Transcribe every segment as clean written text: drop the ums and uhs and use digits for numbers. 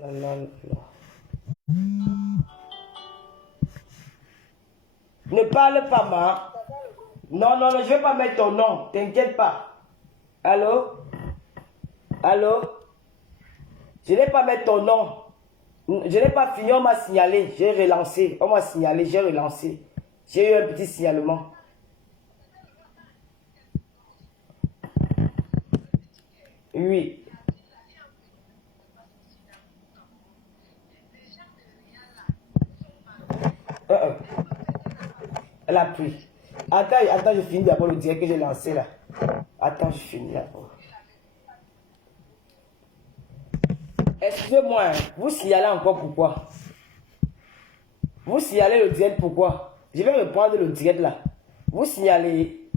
là, là, là. Ne parle pas, ma. Non, non, non, je vais pas mettre ton nom. T'inquiète pas. Allô? Allô? Je n'ai pas mettre ton nom. Je n'ai pas fini, on m'a signalé. J'ai relancé. On m'a signalé, j'ai relancé. J'ai eu un petit signalement. Oui. Elle a pris. Attends, attends, je finis d'abord le direct que j'ai lancé là. Attends, je finis d'abord. Excusez-moi, hein, vous signalez encore pourquoi? Vous signalez le direct pourquoi? Je vais reprendre le direct là. Vous signalez,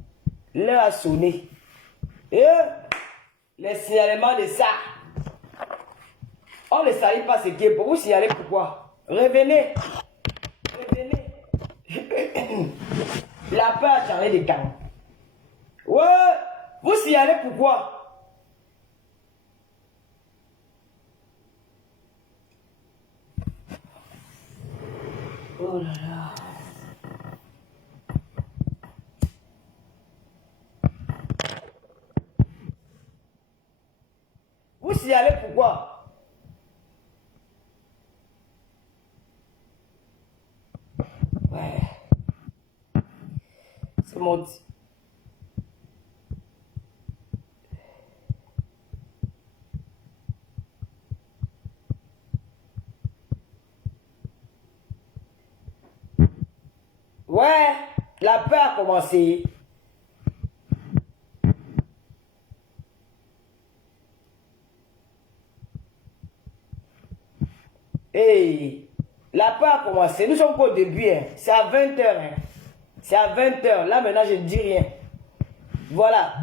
l'heure a sonné. Et les signalements de ça, on ne salue pas ce qui est pour vous signaler pourquoi. Revenez. Revenez. La peur a changé de camp. Ouais, vous signalez pourquoi? Oh là là. Vous signalez pourquoi? Ouais. C'est mon... Ouais, la peur a commencé. Hey, la peur a commencé. Nous sommes pas au début. Hein. C'est à 20 h. Hein. C'est à 20 h. Là, maintenant, je ne dis rien. Voilà.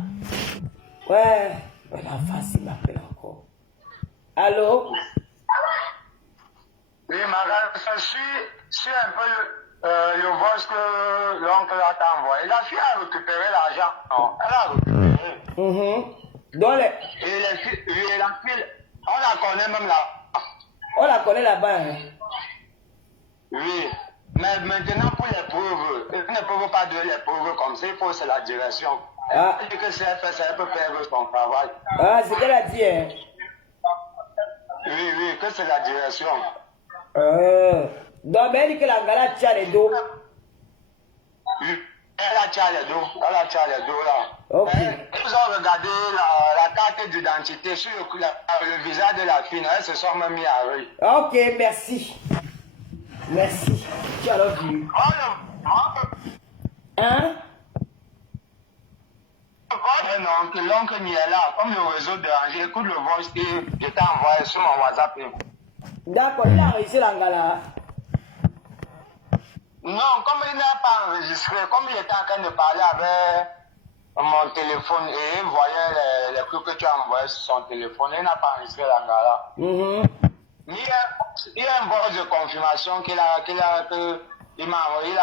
Ouais. L'enfant, il m'appelle encore. Allô? Oui, madame, je suis un peu le voice que l'oncle a envoyé. La fille a récupéré l'argent. Non, elle a récupéré. Donc, Et la fille, on la connaît même là. On la connaît là-bas. Hein? Oui. Mais maintenant, pour les preuves, ils ne peuvent pas donner les preuves comme ça, il faut c'est la direction. Ah. Elle dit que si elle fait ça, elle peut perdre son travail. Ah, c'est qu'elle a dit. Hein? Oui, oui, que c'est la direction. Donc, elle dit que la gala tient les dos. Oui. Elle a tiré les dos. Elle a tiré les dos là. Ok. Ils ont regardé la carte d'identité sur le visage de la fille. Elles se sont même mis à rire. Ok, merci. Merci. Tu as vu. Hein? L'oncle n'y est là. Comme le réseau dérangé, écoute le voice que je t'ai envoyé sur mon WhatsApp. D'accord, il a réussi la gala. Non, comme il n'a pas enregistré, comme il était en train de parler avec mon téléphone et il voyait les trucs que tu as envoyés sur son téléphone, il n'a pas enregistré la gala. Il y a une voix de confirmation qu'il m'a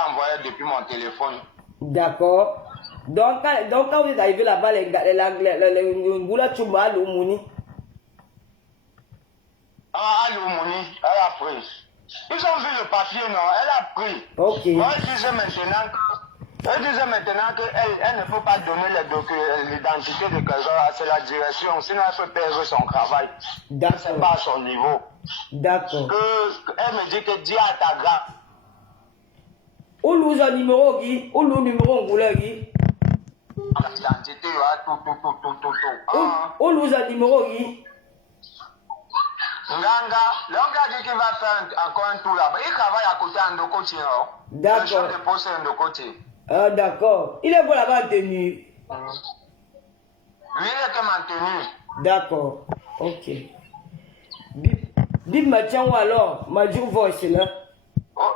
envoyé depuis mon téléphone. D'accord. Donc, quand vous êtes arrivé là-bas, les Ngoula Tchouma, Lumuni. Ah, Lumuni, elle a pris. Ils ont vu le papier, non, elle a pris. Ok. Moi, elle disait maintenant qu'elle ne peut pas donner l'identité de quelqu'un à la direction, sinon elle peut perdre son travail. D'accord. C'est pas à son niveau. D'accord. Elle me dit que dis à ta grand. Où nous a numéro qui? Où nous numéro Ngoula qui? L'identité, tout. Où nous a numéro qui? Nganga, l'oncle a dit qu'il va faire encore un tour là-bas. Il travaille à côté de Ndokoti. D'accord. Le chef de poste est Ndokoti. Ah, d'accord. Il est bon là-bas en tenue. Lui, il était maintenu. D'accord. Ok. Dites-moi, tiens, ou alors, ma jour voice là. Oh,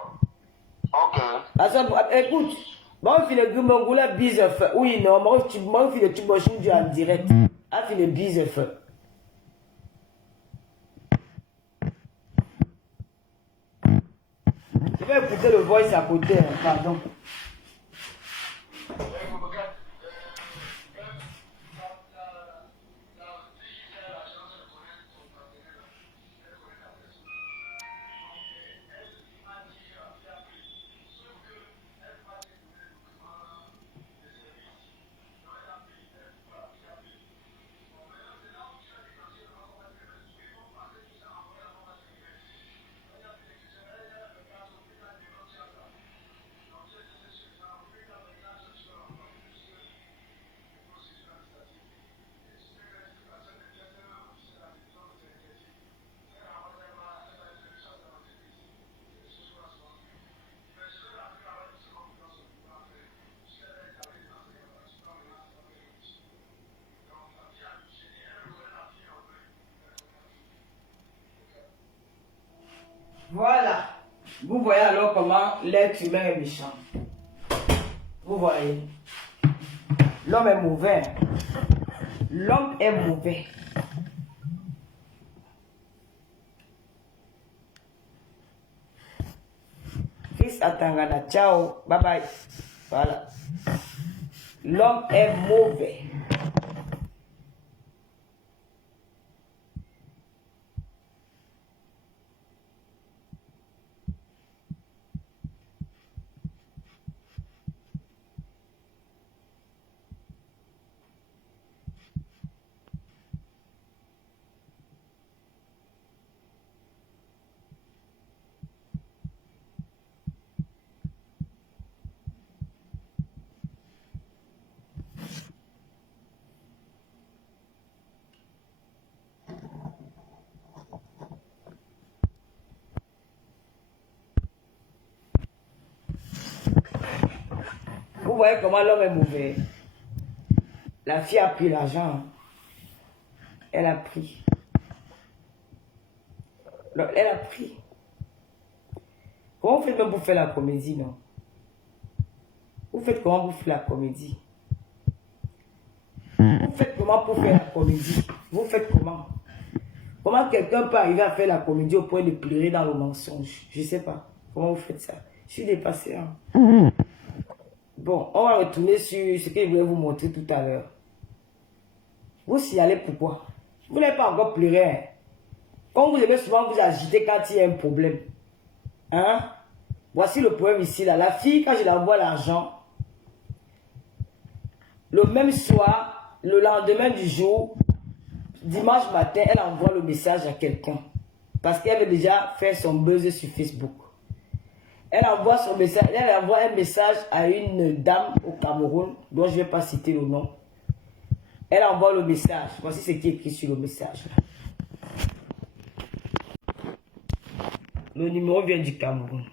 ok. Écoute, moi, je fais le Ngoula bise. Oui, non, moi, je fais le Tuboshin en direct. Je fais le bise. Je vais écouter le voice à côté, hein, pardon. Voilà. Vous voyez alors comment l'être humain est méchant. Vous voyez. L'homme est mauvais. L'homme est mauvais. Fils Atangana, ciao, bye bye. Voilà. L'homme est mauvais. Vous voyez comment l'homme est mauvais. La fille a pris l'argent. Elle a pris. Elle a pris. Comment vous faites même pour faire la comédie, non? Vous faites comment pour faire la comédie? Vous faites comment pour faire la comédie? Vous faites comment? Comment quelqu'un peut arriver à faire la comédie au point de pleurer dans le mensonge? Je ne sais pas. Comment vous faites ça? Je suis dépassé. Hein? Bon, on va retourner sur ce que je voulais vous montrer tout à l'heure. Vous signalez pourquoi? Vous n'avez pas encore pleuré. Hein? Quand vous aimez souvent vous agiter quand il y a un problème. Hein? Voici le problème ici. Là. La fille, quand je lui envoie l'argent, le même soir, le lendemain du jour, dimanche matin, elle envoie le message à quelqu'un. Parce qu'elle avait déjà fait son buzz sur Facebook. Elle envoie son message, elle envoie un message à une dame au Cameroun, dont je ne vais pas citer le nom. Elle envoie le message. Voici ce qui est écrit sur le message. Le numéro vient du Cameroun.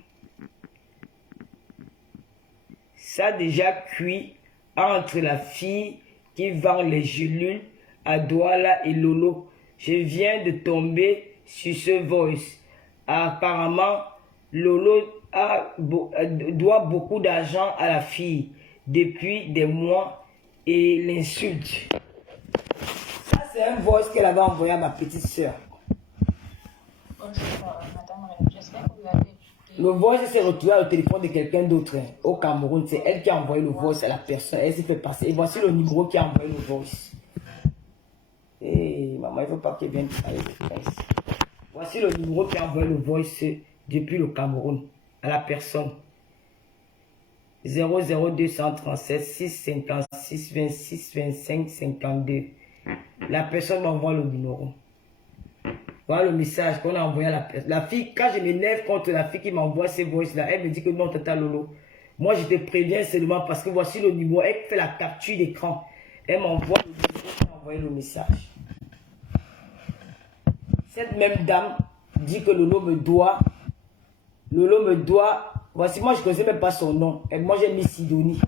Ça a déjà cuit entre la fille qui vend les gélules à Douala et Lolo. Je viens de tomber sur ce voice. Apparemment, Lolo doit beaucoup d'argent à la fille depuis des mois et l'insulte. Ça, c'est un voice qu'elle avait envoyé à ma petite soeur. Le voice s'est retrouvé au téléphone de quelqu'un d'autre au Cameroun. C'est elle qui a envoyé le voice à la personne. Elle s'est fait passer. Et voici le numéro qui a envoyé le voice. Maman, il ne faut pas qu'elle vienne travailler de presse. Voici le numéro qui a envoyé le voice depuis le Cameroun à la personne. 00237 656 26 25 52. La personne m'envoie le numéro. Voilà le message qu'on a envoyé à la personne. La fille, quand je m'énerve contre la fille qui m'envoie ces voices-là, elle me dit que non, Tata Lolo. Moi, je te préviens seulement parce que voici le numéro. Elle fait la capture d'écran. Elle m'envoie le numéro pour envoyer le message. Cette même dame dit que Lolo me doit. Lolo me doit. Voici, moi, je ne connaissais même pas son nom. Et moi, j'ai mis Sidonie.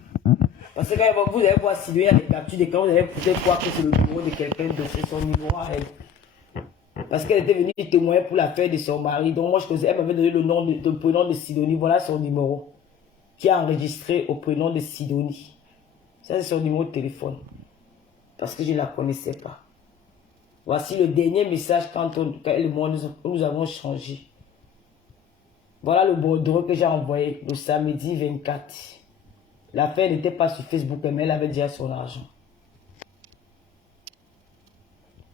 Parce que quand vous allez voir Sidonie à la capture d'écran, vous allez peut-être croire que c'est le numéro de quelqu'un d'autre. C'est son numéro à elle. Parce qu'elle était venue témoigner pour l'affaire de son mari. Donc moi, je connaissais, elle m'avait donné le prénom de Sidonie. Voilà son numéro. Qui est enregistré au prénom de Sidonie. Ça, c'est son numéro de téléphone. Parce que je ne la connaissais pas. Voici le dernier message quand elle et moi, nous avons changé. Voilà le bordereau que j'ai envoyé le samedi 24. L'affaire n'était pas sur Facebook, mais elle avait déjà son argent.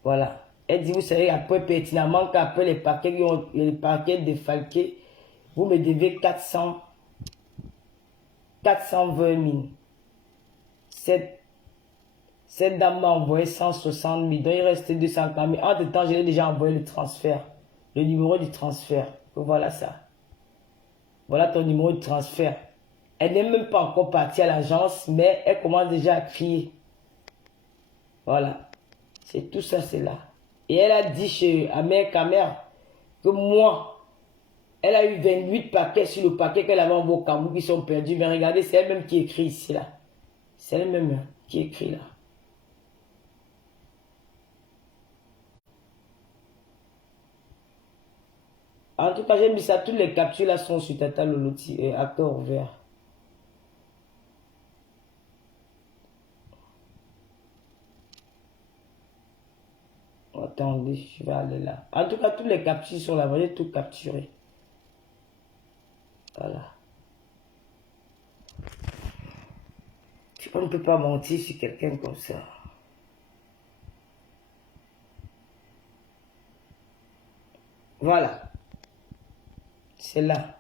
Voilà. Elle dit, vous savez, après pertinemment qu'après les paquets défalqués, vous me devez 420 000. Cette dame m'a envoyé 160 000. Donc il restait 240 000. Entre temps, j'ai déjà envoyé le transfert. Le numéro du transfert. Voilà ça. Voilà ton numéro de transfert. Elle n'est même pas encore partie à l'agence, mais elle commence déjà à crier. Voilà. C'est tout ça, c'est là. Et elle a dit chez Amère Kamer que moi, elle a eu 28 paquets sur le paquet qu'elle avait envoyé au Cameroun qui sont perdus. Mais regardez, c'est elle-même qui écrit ici, là. C'est elle-même qui écrit là. En tout cas, j'ai mis ça. Toutes les captures là sont sur Tata Loloti et acteur ouvert. Attendez, je vais aller là. En tout cas, toutes les captures sont là. J'ai tout capturé. Voilà. On ne peut pas mentir sur quelqu'un comme ça. Voilà. C'est là.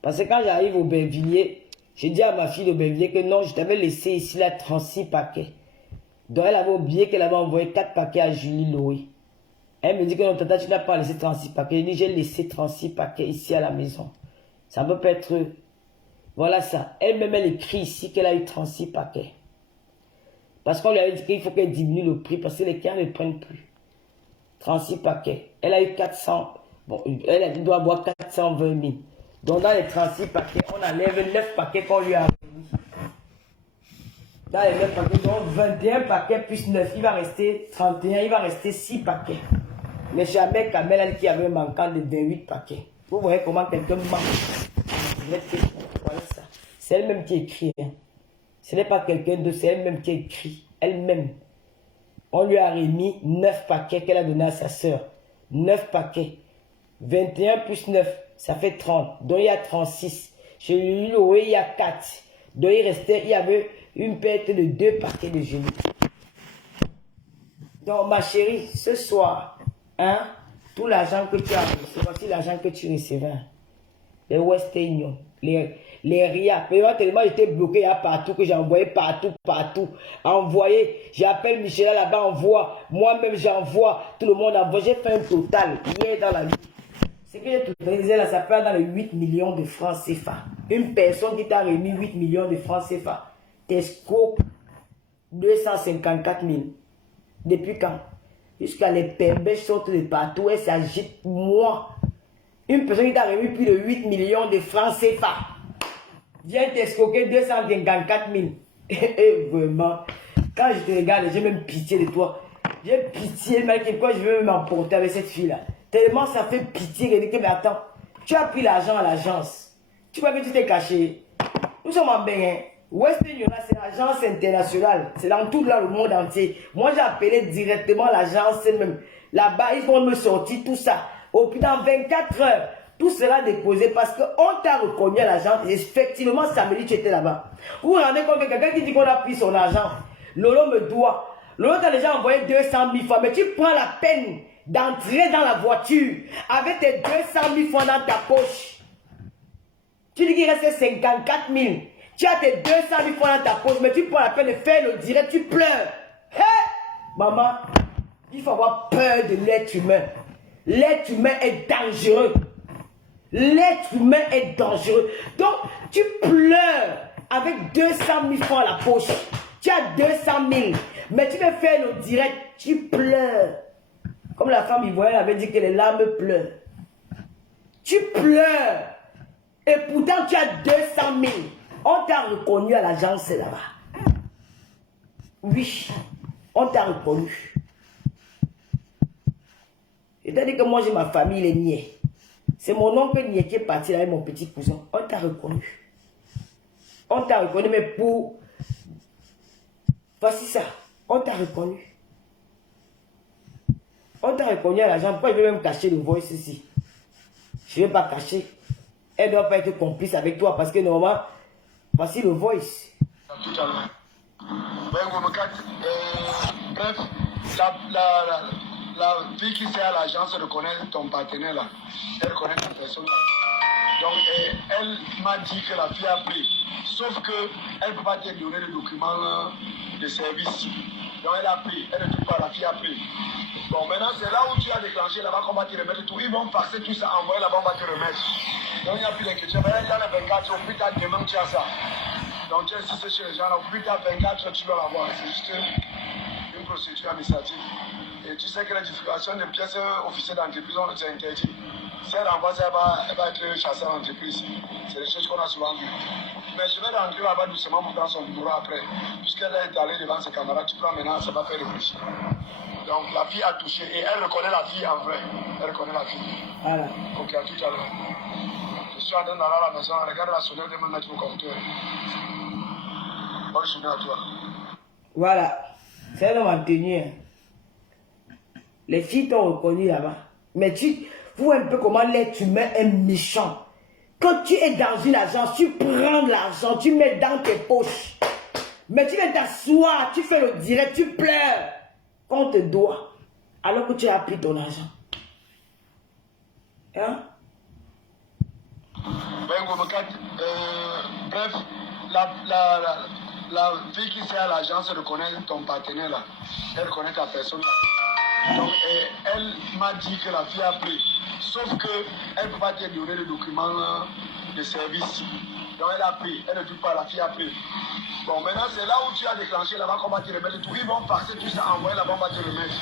Parce que quand j'arrive au Bervilliers, j'ai dit à ma fille de Bervilliers que non, je t'avais laissé ici là 36 paquets. Donc elle avait oublié qu'elle avait envoyé 4 paquets à Julie Loé. Elle me dit que non, tata, tu n'as pas laissé 36 paquets. Je dis, j'ai laissé 36 paquets ici à la maison. Ça ne peut pas être... Voilà ça. Elle-même, elle écrit ici qu'elle a eu 36 paquets. Parce qu'on lui avait dit qu'il faut qu'elle diminue le prix parce que les clients ne prennent plus. 36 paquets. Elle a eu 400... Bon, elle doit avoir 420 000. Donc dans les 36 paquets, on enlève 9 paquets qu'on lui a remis. Dans les 9 paquets, donc 21 paquets plus 9, il va rester 31, il va rester 6 paquets. Mais jamais Kamel a dit qu'il y avait un manquant de 28 paquets. Vous voyez comment quelqu'un manque. Voilà ça. C'est elle-même qui écrit. Hein. Ce n'est pas quelqu'un d'autre, c'est elle-même qui écrit. Elle-même. On lui a remis 9 paquets qu'elle a donné à sa soeur. 9 paquets. 21 plus 9, ça fait 30. Donc il y a 36. Chez lui, il y a 4. Donc il y avait une perte de 2 paquets de génie. Donc ma chérie, ce soir, hein, tout l'argent que tu as reçu, c'est voici l'argent que tu recevras. Les Western Union, les RIA. Mais moi, tellement j'étais bloqué là partout que j'ai envoyé partout. Envoyé. J'appelle Michel là-bas, envoie. Moi-même, j'envoie. Tout le monde envoie. J'ai fait un total hier dans la nuit. Ce que j'ai totalisé là, ça peut être dans les 8 millions de francs CFA. Une personne qui t'a remis 8 millions de francs CFA. Tesco, 254 000. Depuis quand? Jusqu'à les pembèches sortent de partout. Elle s'agite, moi. Une personne qui t'a remis plus de 8 millions de francs CFA. Viens t'escroquer 254 000. Et vraiment, quand je te regarde, j'ai même pitié de toi. J'ai pitié, mec, quoi je veux m'emporter avec cette fille-là. Tellement ça fait pitié. Je dis que, mais attends, tu as pris l'argent à l'agence. Tu crois que tu t'es caché? Nous sommes en Bénin. Western Union, c'est l'agence internationale. C'est dans tout le monde entier. Moi, j'ai appelé directement l'agence même. Là-bas, ils vont me sortir tout ça. Au plus dans 24 heures, tout sera déposé parce qu'on t'a reconnu à l'agence. Effectivement, samedi, tu étais là-bas. Vous vous rendez compte que quelqu'un qui dit qu'on a pris son argent, Lolo me doit. Lolo t'a déjà envoyé 200 000 francs, mais tu prends la peine d'entrer dans la voiture avec tes 200 000 francs dans ta poche. Tu dis qu'il reste 54 000. Tu as tes 200 000 francs dans ta poche, mais tu prends la peine de faire le direct, tu pleures. Hé, maman, il faut avoir peur de l'être humain. L'être humain est dangereux. L'être humain est dangereux. Donc, tu pleures avec 200 000 francs à la poche. Tu as 200 000. Mais tu veux faire le direct, tu pleures. Comme la femme ivoirienne avait dit que les larmes pleurent. Tu pleures. Et pourtant, tu as 200 000. On t'a reconnu à l'agence là-bas. Oui, on t'a reconnu. C'est-à-dire que moi, j'ai ma famille, les niais. C'est mon oncle niais qui est parti là avec mon petit cousin. On t'a reconnu. On t'a reconnu, mais pour... Voici ça. On t'a reconnu. On t'a reconnu à l'agence. Pourquoi je vais même cacher le voice ici? Je ne vais pas cacher. Elle ne doit pas être complice avec toi parce que normalement, voici le voice. Tout à l'heure. Bref, la fille qui sert à l'agence reconnaît ton partenaire là. Elle reconnaît ta personne là. Donc, elle m'a dit que la fille a pris. Sauf qu'elle ne peut pas te donner le document de service. Donc, elle a pris. Elle ne trouve pas, la fille a pris. Bon, maintenant, c'est là où tu as déclenché là-bas qu'on va te remettre tout. Ils vont passer tout ça, envoyer là-bas, on va te remettre. Donc, il n'y a plus d'inquiétude. Mais il y a les 24 heures, plus tard, demain, tu as ça. Donc, tu insistes chez les gens, là, plus tard, 24 heures, tu vas l'avoir. C'est juste une procédure administrative. Et tu sais que la divulgation des pièces officielles d'entreprise, on c'est interdit. Si elle envoie ça, elle va être chassée à l'entreprise. C'est des choses qu'on a souvent vues. Mais je vais rentrer là-bas doucement dans son bureau après. Puisqu'elle est allée devant ses camarades, tu prends maintenant, ça va faire réfléchir. Donc la fille a touché et elle reconnaît la fille en vrai. Elle reconnaît la fille. Voilà. Ok, à tout à l'heure. Je suis en train d'aller à la maison, regarde la sonnette de me mettre au compteur. Bonne journée à toi. Voilà. C'est un homme en tenue. Hein. Les filles t'ont reconnu là-bas. Mais tu vois un peu comment l'être humain est méchant. Quand tu es dans une agence, tu prends l'argent, tu mets dans tes poches. Mais tu viens t'asseoir, tu fais le direct, tu pleures. On te doit. Alors que tu as pris ton argent. Hein? Bref, la fille qui sert à l'agence reconnaît ton partenaire là. Elle reconnaît ta personne là. Donc elle m'a dit que la fille a pris. Sauf qu'elle ne peut pas te donner le document de service. Donc elle a pris. Elle ne dit pas, la fille a pris. Bon, maintenant c'est là où tu as déclenché là-bas qu'on va te remettre tout. Ils vont passer tout ça, envoyer là-bas, on va te remettre.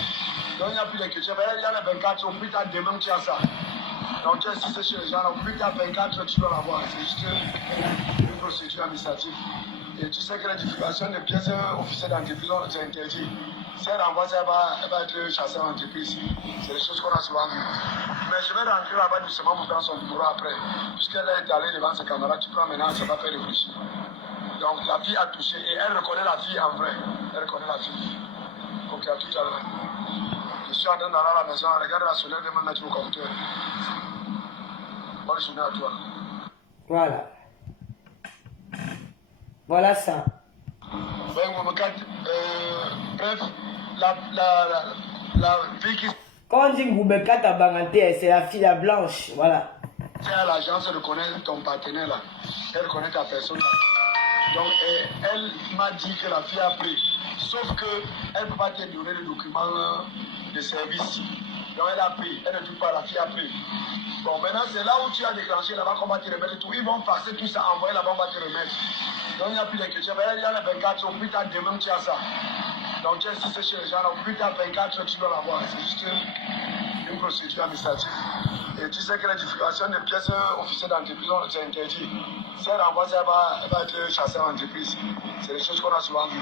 Donc il n'y a plus de questions. Il y a les 24 heures, plus tard demain tu as ça. Donc tu as insisté chez les gens, là, plus tard 24 heures tu dois l'avoir. C'est juste une procédure administrative. Et tu sais que la divulgation des pièces officielles d'entreprise, c'est interdit. Si elle envoie ça, elle va être chassée en entreprise. C'est des choses qu'on a souvent vues. Mais je vais rentrer là-bas doucement pour prendre son numéro après. Puisqu'elle est allée devant ses camarades, tu prends maintenant, ça va faire réfléchir. Donc la fille a touché et elle reconnaît la fille en vrai. Elle reconnaît la fille. Ok, à tout à l'heure. Je suis en train d'aller à la maison, regarde la sonnette de me mettre au compteur. Bonne journée à toi. Voilà. Voilà ça. Bref, la fille qui Quand on dit Ngoubekat à Banganté, c'est la fille la blanche. Voilà. c'est à l'agence reconnaît ton partenaire là. Elle reconnaît ta personne là. Donc elle m'a dit que la fille a pris. Sauf qu'elle ne peut pas te donner le document de service. Donc elle a pris. Elle ne dit pas, la fille a pris. Bon, maintenant c'est là où tu as déclenché là-bas qu'on va te remettre tout. Ils vont passer tout ça, envoyer là-bas, on va te remettre. Donc il n'y a plus de questions. Il y a les 24 heures, plus tard demain tu as ça. Donc tu as insisté chez les gens, là, plus tard 24 heures tu dois l'avoir. C'est juste une procédure administrative. Et tu sais que la divulgation des pièces officielles d'entreprise, c'est interdit. Si elle envoie ça, elle va être chassée en entreprise. C'est des choses qu'on a souvent vues.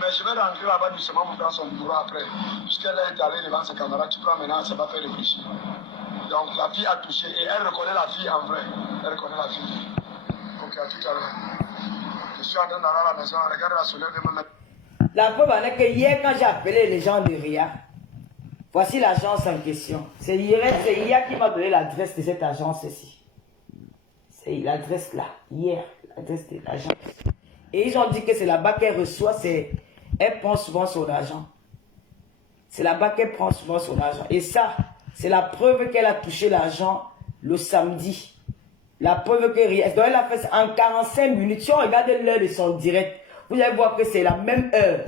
Mais je vais rentrer là-bas doucement pour prendre son numéro après. Puisqu'elle est allée devant ses camarades, tu prends maintenant, ça va faire réfléchir. Donc la fille a touché et elle reconnaît la fille en vrai. Elle reconnaît la fille. Ok, à tout à l'heure. Je suis en train d'aller à la maison, regarde la sonnette de me mettre. La preuve en est que hier, quand j'ai appelé les gens de RIA, voici l'agence en question. C'est RIA qui m'a donné l'adresse de cette agence-ci. C'est l'adresse là, hier, l'adresse de l'agence. Et ils ont dit que c'est là-bas qu'elle reçoit, elle prend souvent son argent. C'est là-bas qu'elle prend souvent son argent. Et ça, c'est la preuve qu'elle a touché l'argent le samedi. La preuve que RIA, donc elle a fait ça en 45 minutes. Si on regarde l'heure de son direct, vous allez voir que c'est la même heure.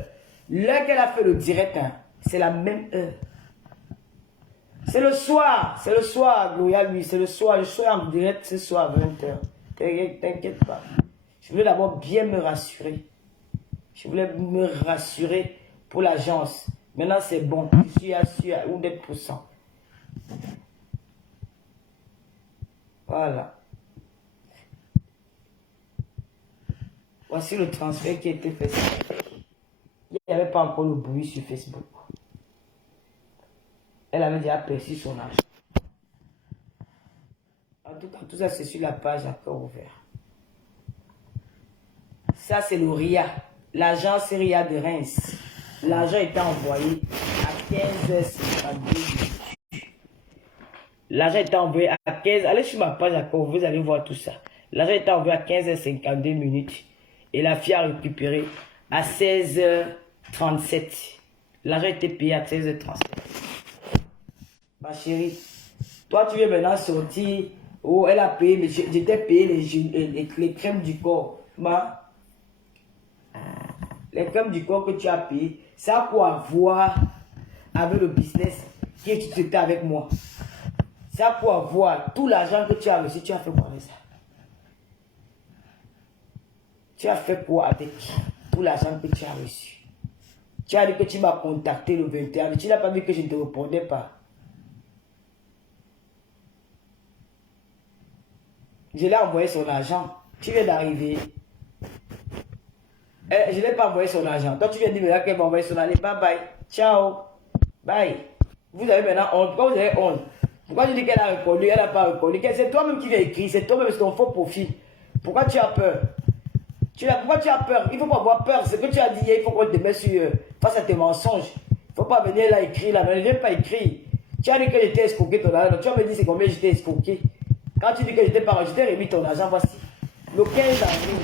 L'heure qu'elle a fait le direct, hein, c'est la même heure. C'est le soir, Gloria, lui, c'est le soir. Je suis en direct ce soir à 20h. T'inquiète pas. Je voulais d'abord bien me rassurer. Je voulais me rassurer pour l'agence. Maintenant, c'est bon. Je suis assuré à 100%. Voilà. Voici le transfert qui a été fait. Il n'y avait pas encore le bruit sur Facebook. Elle avait déjà perçu son argent. En tout cas, tout ça, c'est sur la page encore ouverte. Ça, c'est le RIA. L'agence RIA de Reims. L'argent était envoyé à 15h52. L'argent était envoyé à 15h. Allez sur ma page encore, vous allez voir tout ça. L'argent était envoyé à 15h52 minutes. Et la fille a récupéré à 16h37. L'argent était payé à 16h37. Ma chérie, toi tu viens maintenant sortir. Oh, elle a payé, mais j'étais payé les crèmes du corps. Les crèmes du corps que tu as payé, ça a pour avoir avec le business que tu étais avec moi. Ça a pour avoir tout l'argent que tu as reçu, tu as fait quoi avec ça? Tu as fait quoi avec tout l'argent que tu as reçu? Tu as dit que tu m'as contacté le 21, mais tu n'as pas vu que je ne te répondais pas. Je l'ai envoyé son argent. Tu viens d'arriver. Je ne l'ai pas envoyé son argent. Toi, tu viens de dire qu'elle m'a envoyé son argent. Bye bye. Ciao. Bye. Vous avez maintenant honte. Pourquoi vous avez honte? Pourquoi tu dis qu'elle a reconnu, elle n'a pas reconnu? C'est toi-même qui l'as écrit, c'est toi-même, c'est ton faux profil. Pourquoi tu as peur? Pourquoi tu as peur? Il ne faut pas avoir peur. Ce que tu as dit hier, il faut qu'on te mette face à tes mensonges. Il ne faut pas venir là écrire là, mais ne viens pas écrire. Tu as dit que j'étais escroqué ton argent. Tu as me dit c'est combien j'étais escroqué. Quand tu dis que j'étais pas, je t'ai remis ton argent, voici. Le 15 avril,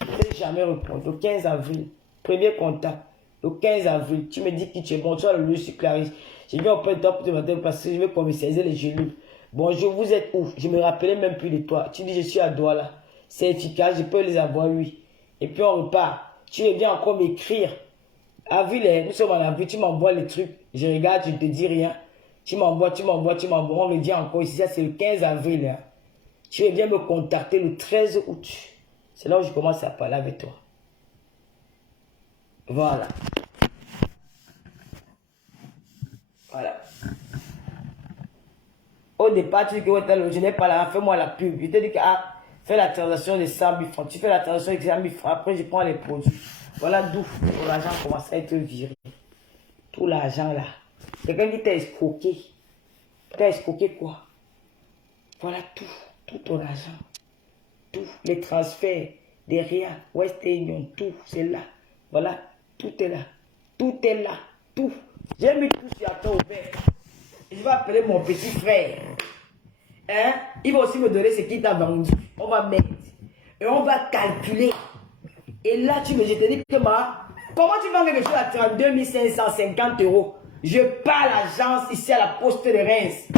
je n'ai jamais répondu. Le 15 avril, premier contact. Le 15 avril, tu me dis qui tu es bon. Tu as le lieu sur Clarisse. Je viens auprès de toi pour te matin parce que je vais commercialiser les gélules. Bonjour, vous êtes où? Je ne me rappelais même plus de toi. Tu dis je suis à Douala. C'est efficace, je peux les avoir, oui. Et puis on repart. Tu viens encore m'écrire. À vu nous sommes en avril, tu m'envoies les trucs. Je regarde, je ne te dis rien. Tu m'envoies. On me dit encore ici, ça c'est le 15 avril. Hein. Tu viens me contacter le 13 août. C'est là où je commence à parler avec toi. Voilà. Voilà. Au départ, tu dis que je n'ai pas la fais-moi la pub. Je te dis que fais la transaction de 100 000 francs. Tu fais la transaction de 100 000 francs. Après, je prends les produits. Voilà d'où ton argent commence à être viré. Tout l'argent là. Quelqu'un qui t'a escroqué. T'as escroqué quoi? Voilà tout. Tout ton argent. Tout. Les transferts. Des rien. Western Union. Tout. C'est là. Voilà. Tout est là. Tout est là. Tout. J'ai mis tout sur la table ouverte. Je vais appeler mon petit frère. Hein? Il va aussi me donner ce qu'il t'a vendu. On va mettre. Et on va calculer. Et là, je te dis que comment tu vends quelque chose à 32 550 €? Je pars à l'agence ici à la poste de Reims.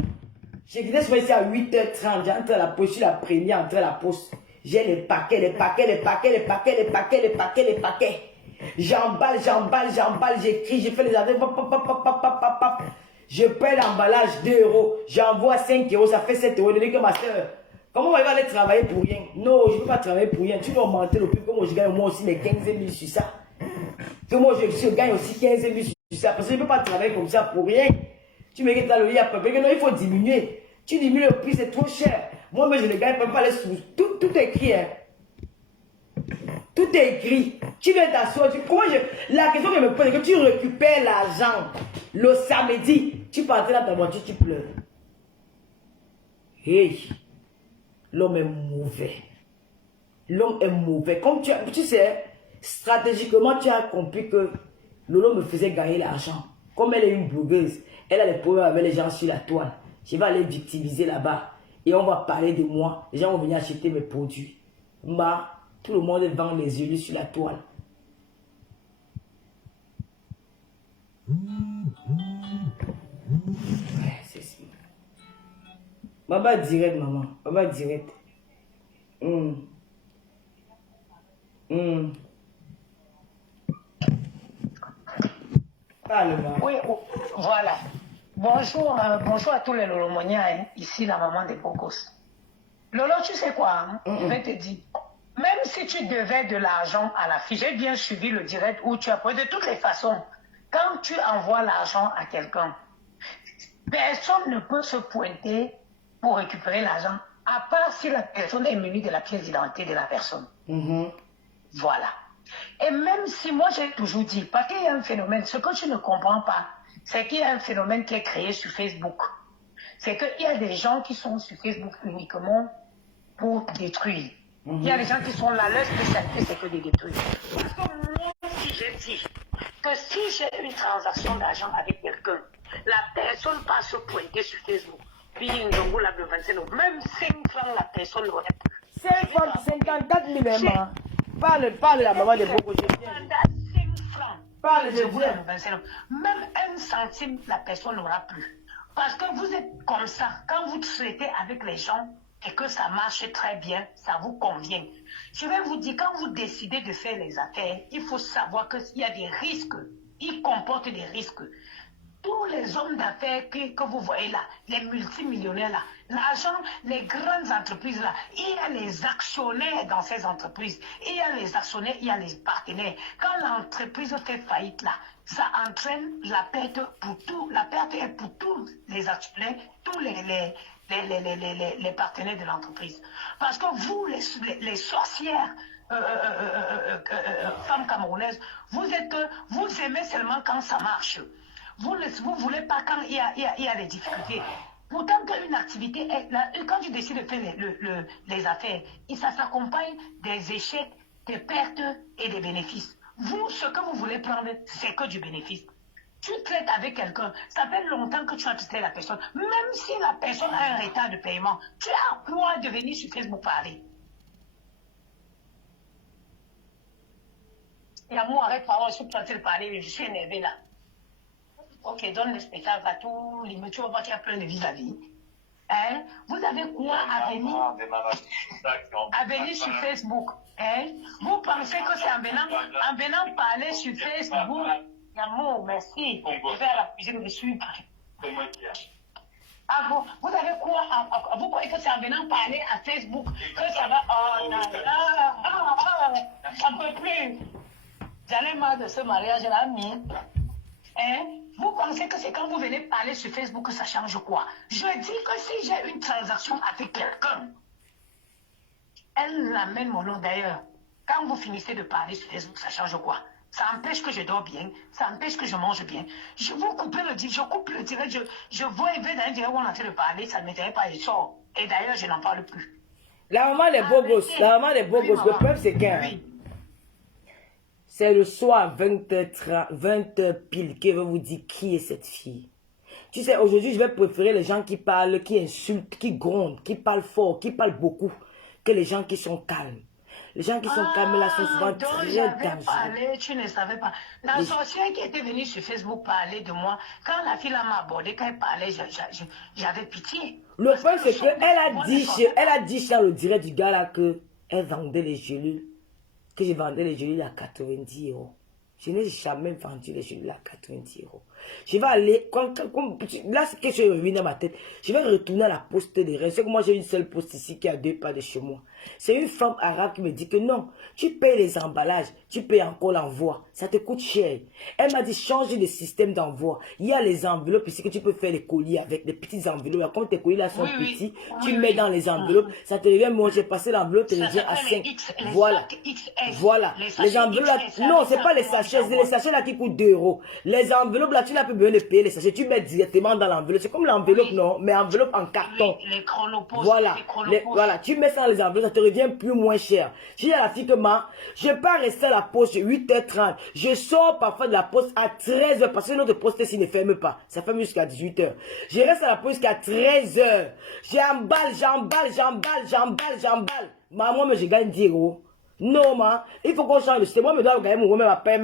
J'ai quitté souvent ici à 8h30. J'entre à la poste, je suis la première à entrer à la poste. J'ai les paquets. J'emballe, j'écris, je fais les affaires. Je paye l'emballage 2 €. J'envoie 5 €, ça fait 7 €. Je dis que ma soeur, comment on va aller travailler pour rien? Non, je ne peux pas travailler pour rien. Tu dois augmenter le prix. Comment je gagne moi aussi les 15 000 sur ça? Que moi je gagne aussi 15 000 sur ça. Parce que je ne peux pas travailler comme ça pour rien. Tu me dis que il y a peu. Non, il faut diminuer. Tu diminues le prix, c'est trop cher. Moi, mais je ne gagne pas les sous. Tout est écrit. Hein. Tout est écrit. Tu viens t'asseoir. La question que je me pose, c'est que tu récupères l'argent le samedi. Tu partais dans ta voiture, tu pleures. Hey, l'homme est mauvais. L'homme est mauvais. Comme tu sais, stratégiquement, tu as compris que Lolo me faisait gagner l'argent. Comme elle est une blogueuse, elle a des problèmes avec les gens sur la toile. Je vais aller victimiser là-bas. Et on va parler de moi. Les gens vont venir acheter mes produits. Tout le monde vend les yeux sur la toile. Ouais, c'est ça. Maman direct, maman. Maman direct. Parle-moi. Oui, voilà. Bonjour, bonjour à tous les Lolomoniens. Hein. Ici, la maman des beaux gosses. Lolo, tu sais quoi? Hein? Je vais te dire. Même si tu devais de l'argent à la fille, j'ai bien suivi le direct où tu as pris de toutes les façons. Quand tu envoies l'argent à quelqu'un, personne ne peut se pointer pour récupérer l'argent, à part si la personne est munie de la pièce d'identité de la personne. Voilà. Et même si moi j'ai toujours dit, parce qu'il y a un phénomène, ce que tu ne comprends pas, c'est qu'il y a un phénomène qui est créé sur Facebook. C'est qu'il y a des gens qui sont sur Facebook uniquement pour détruire. Il y a des gens qui sont là, leur spécialité c'est que de détruire. Parce que moi, si j'ai dit que si j'ai une transaction d'argent avec quelqu'un, la personne passe se pointer sur Facebook, puis Ndongo la de 25 €, même 5 francs, la personne n'aurait plus. 5 francs, 54 000 €. Parle de la maman de beaucoup. 5 francs. Parle de Dieu. Même 1 centime, la personne n'aura plus. Parce que vous êtes comme ça. Quand vous traitez avec les gens et que ça marche très bien, ça vous convient. Je vais vous dire, quand vous décidez de faire les affaires, il faut savoir qu'il y a des risques. Ils comportent des risques. Tous les hommes d'affaires que vous voyez là, les multimillionnaires là, l'argent, les grandes entreprises là, il y a les actionnaires dans ces entreprises, il y a les actionnaires, il y a les partenaires. Quand l'entreprise fait faillite là, ça entraîne la perte pour tout, la perte est pour tous les actionnaires, tous les partenaires de l'entreprise. Parce que vous, les sorcières, femmes camerounaises, vous aimez seulement quand ça marche. vous ne voulez pas quand il y a des difficultés. Pourtant, qu'une activité, quand tu décides de faire les affaires, ça s'accompagne des échecs, des pertes et des bénéfices. Vous, ce que vous voulez prendre, c'est que du bénéfice. Tu traites avec quelqu'un, ça fait longtemps que tu as traité la personne. Même si la personne a un retard de paiement, tu as quoi de venir sur Facebook parler? Et à moi, arrête, pardon, je suis en train de parler, je suis énervée là. Ok, donne le spectacle à tout, tu vas voir qu'il y a plein de vis-à-vis. Hein? Vous avez quoi à venir sur Facebook? Hein? Vous pensez que c'est en venant parler sur Facebook? L'amour, merci. Je vais à la cuisine, je suis prêt. Ah bon, vous avez quoi vous croyez que c'est en venant parler à Facebook que ça va... Oh là là, ça ne peut plus. J'en ai marre de ce mariage-là, hein? Vous pensez que c'est quand vous venez parler sur Facebook que ça change quoi? Je dis que si j'ai une transaction avec quelqu'un, elle l'amène mon nom d'ailleurs. Quand vous finissez de parler sur Facebook, ça change quoi? Ça empêche que je dors bien, ça empêche que je mange bien. Je vous coupe le direct, je vois et vais dans un direct où on est en train de parler, ça ne m'intéresse pas, je sors. Et d'ailleurs, je n'en parle plus. La maman des beaux gosses, la maman des beaux gosses, le problème c'est qu'un... Oui. C'est le soir, 20h30, 20h pile, qui va vous dire qui est cette fille. Tu sais, aujourd'hui, je vais préférer les gens qui parlent, qui insultent, qui grondent, qui parlent fort, qui parlent beaucoup, que les gens qui sont calmes. Les gens qui sont calmes là sont souvent très dangereux. Parlé, tu ne savais pas. La sorcière qui était venue sur Facebook parler de moi, quand la fille m'a abordé, quand elle parlait, j'avais pitié. Le problème, c'est qu'elle a dit dans le direct du gars là qu'elle vendait les gélules. Que je vendais les gélules à 90 €. Je n'ai jamais vendu les gélules à 90 €. Je vais aller, là c'est que je reviens dans ma tête, je vais retourner à la poste de Rennes. C'est que moi j'ai une seule poste ici qui est à 2 pas de chez moi. C'est une femme arabe qui me dit que non, tu payes les emballages, tu payes encore l'envoi, ça te coûte cher. Elle m'a dit changer de système d'envoi. Il y a les enveloppes ici que tu peux faire les colis avec, des petites enveloppes. Comme tes colis là sont petits, tu mets dans les enveloppes, ça te revient, moi j'ai passé l'enveloppe, te revient à 5. Voilà, voilà. Les enveloppes là, non, c'est pas les sachets, c'est les sachets là qui coûtent 2 €. Les enveloppes là, tu n'as plus besoin de payer les sachets, tu mets directement dans l'enveloppe. C'est comme l'enveloppe, non, mais enveloppe en carton. Les chronopostes. Voilà, voilà, tu mets ça dans les enveloppes, ça te revient plus moins cher. Je dis à la fille que je ne vais pas rester à la poste 8h30. Je sors parfois de la poste à 13h parce que notre poste ici ne ferme pas. Ça ferme jusqu'à 18h. Je reste à la poste jusqu'à 13h. J'emballe. Maman, mais je gagne 10 €. Non, il faut qu'on change le système. Moi, je dois gagner mon même paye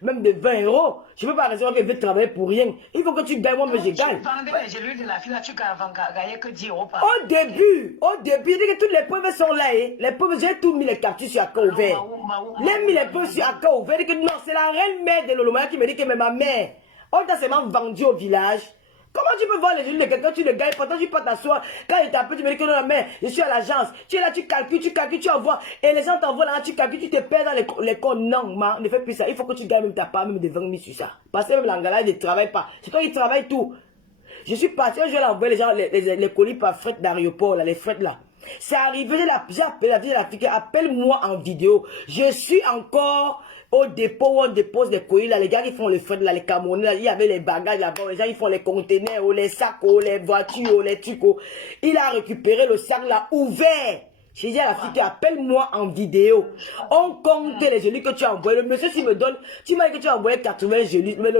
même de 20 €. Je ne peux pas rester que je vais travailler pour rien. Il faut que tu gagnes, moi, mais je gagne. Tu vendais les gélules de la fille, là, tu gagnais que 10 € par Au début, il dit que toutes les preuves sont là. Les preuves, j'ai tout mis les captures sur accord ouvert. J'ai mis les preuves sur accord ouvert. Il dit que non, c'est la reine mère de Lolomaya qui me dit que mais ma mère, on t'a seulement vendu au village. Comment tu peux voir les gélules de quelqu'un, tu le gagnes, pourtant tu peux t'asseoir. Quand il t'appelle, tu me dis que non, mais je suis à l'agence. Tu es là, tu calcules, tu envoies. Et les gens t'envoient là, tu calcules, tu te perds dans les comptes. Non, ne fais plus ça. Il faut que tu gagnes même ta part, même de 20 000 sur ça. Parce que même l'angala, il ne travaille pas. C'est toi qui travaille tout. Je suis parti, je vais envoyer les gens, les colis par fret d'aéroport, les fret là. C'est arrivé, j'ai appelé la fille, appelle-moi en vidéo. Je suis encore au dépôt où on dépose les colis là, les gars qui font le fret là, les Camerounais là, il y avait les bagages là-bas, les gens qui font les conteneurs, les sacs, les voitures, les trucs. Il a récupéré le sac là, ouvert. J'ai dit à la fille, appelle-moi en vidéo. On compte les gélules que tu as envoyées. Le monsieur, s'il me donne, tu m'as dit que tu as envoyé 80 gélules, mais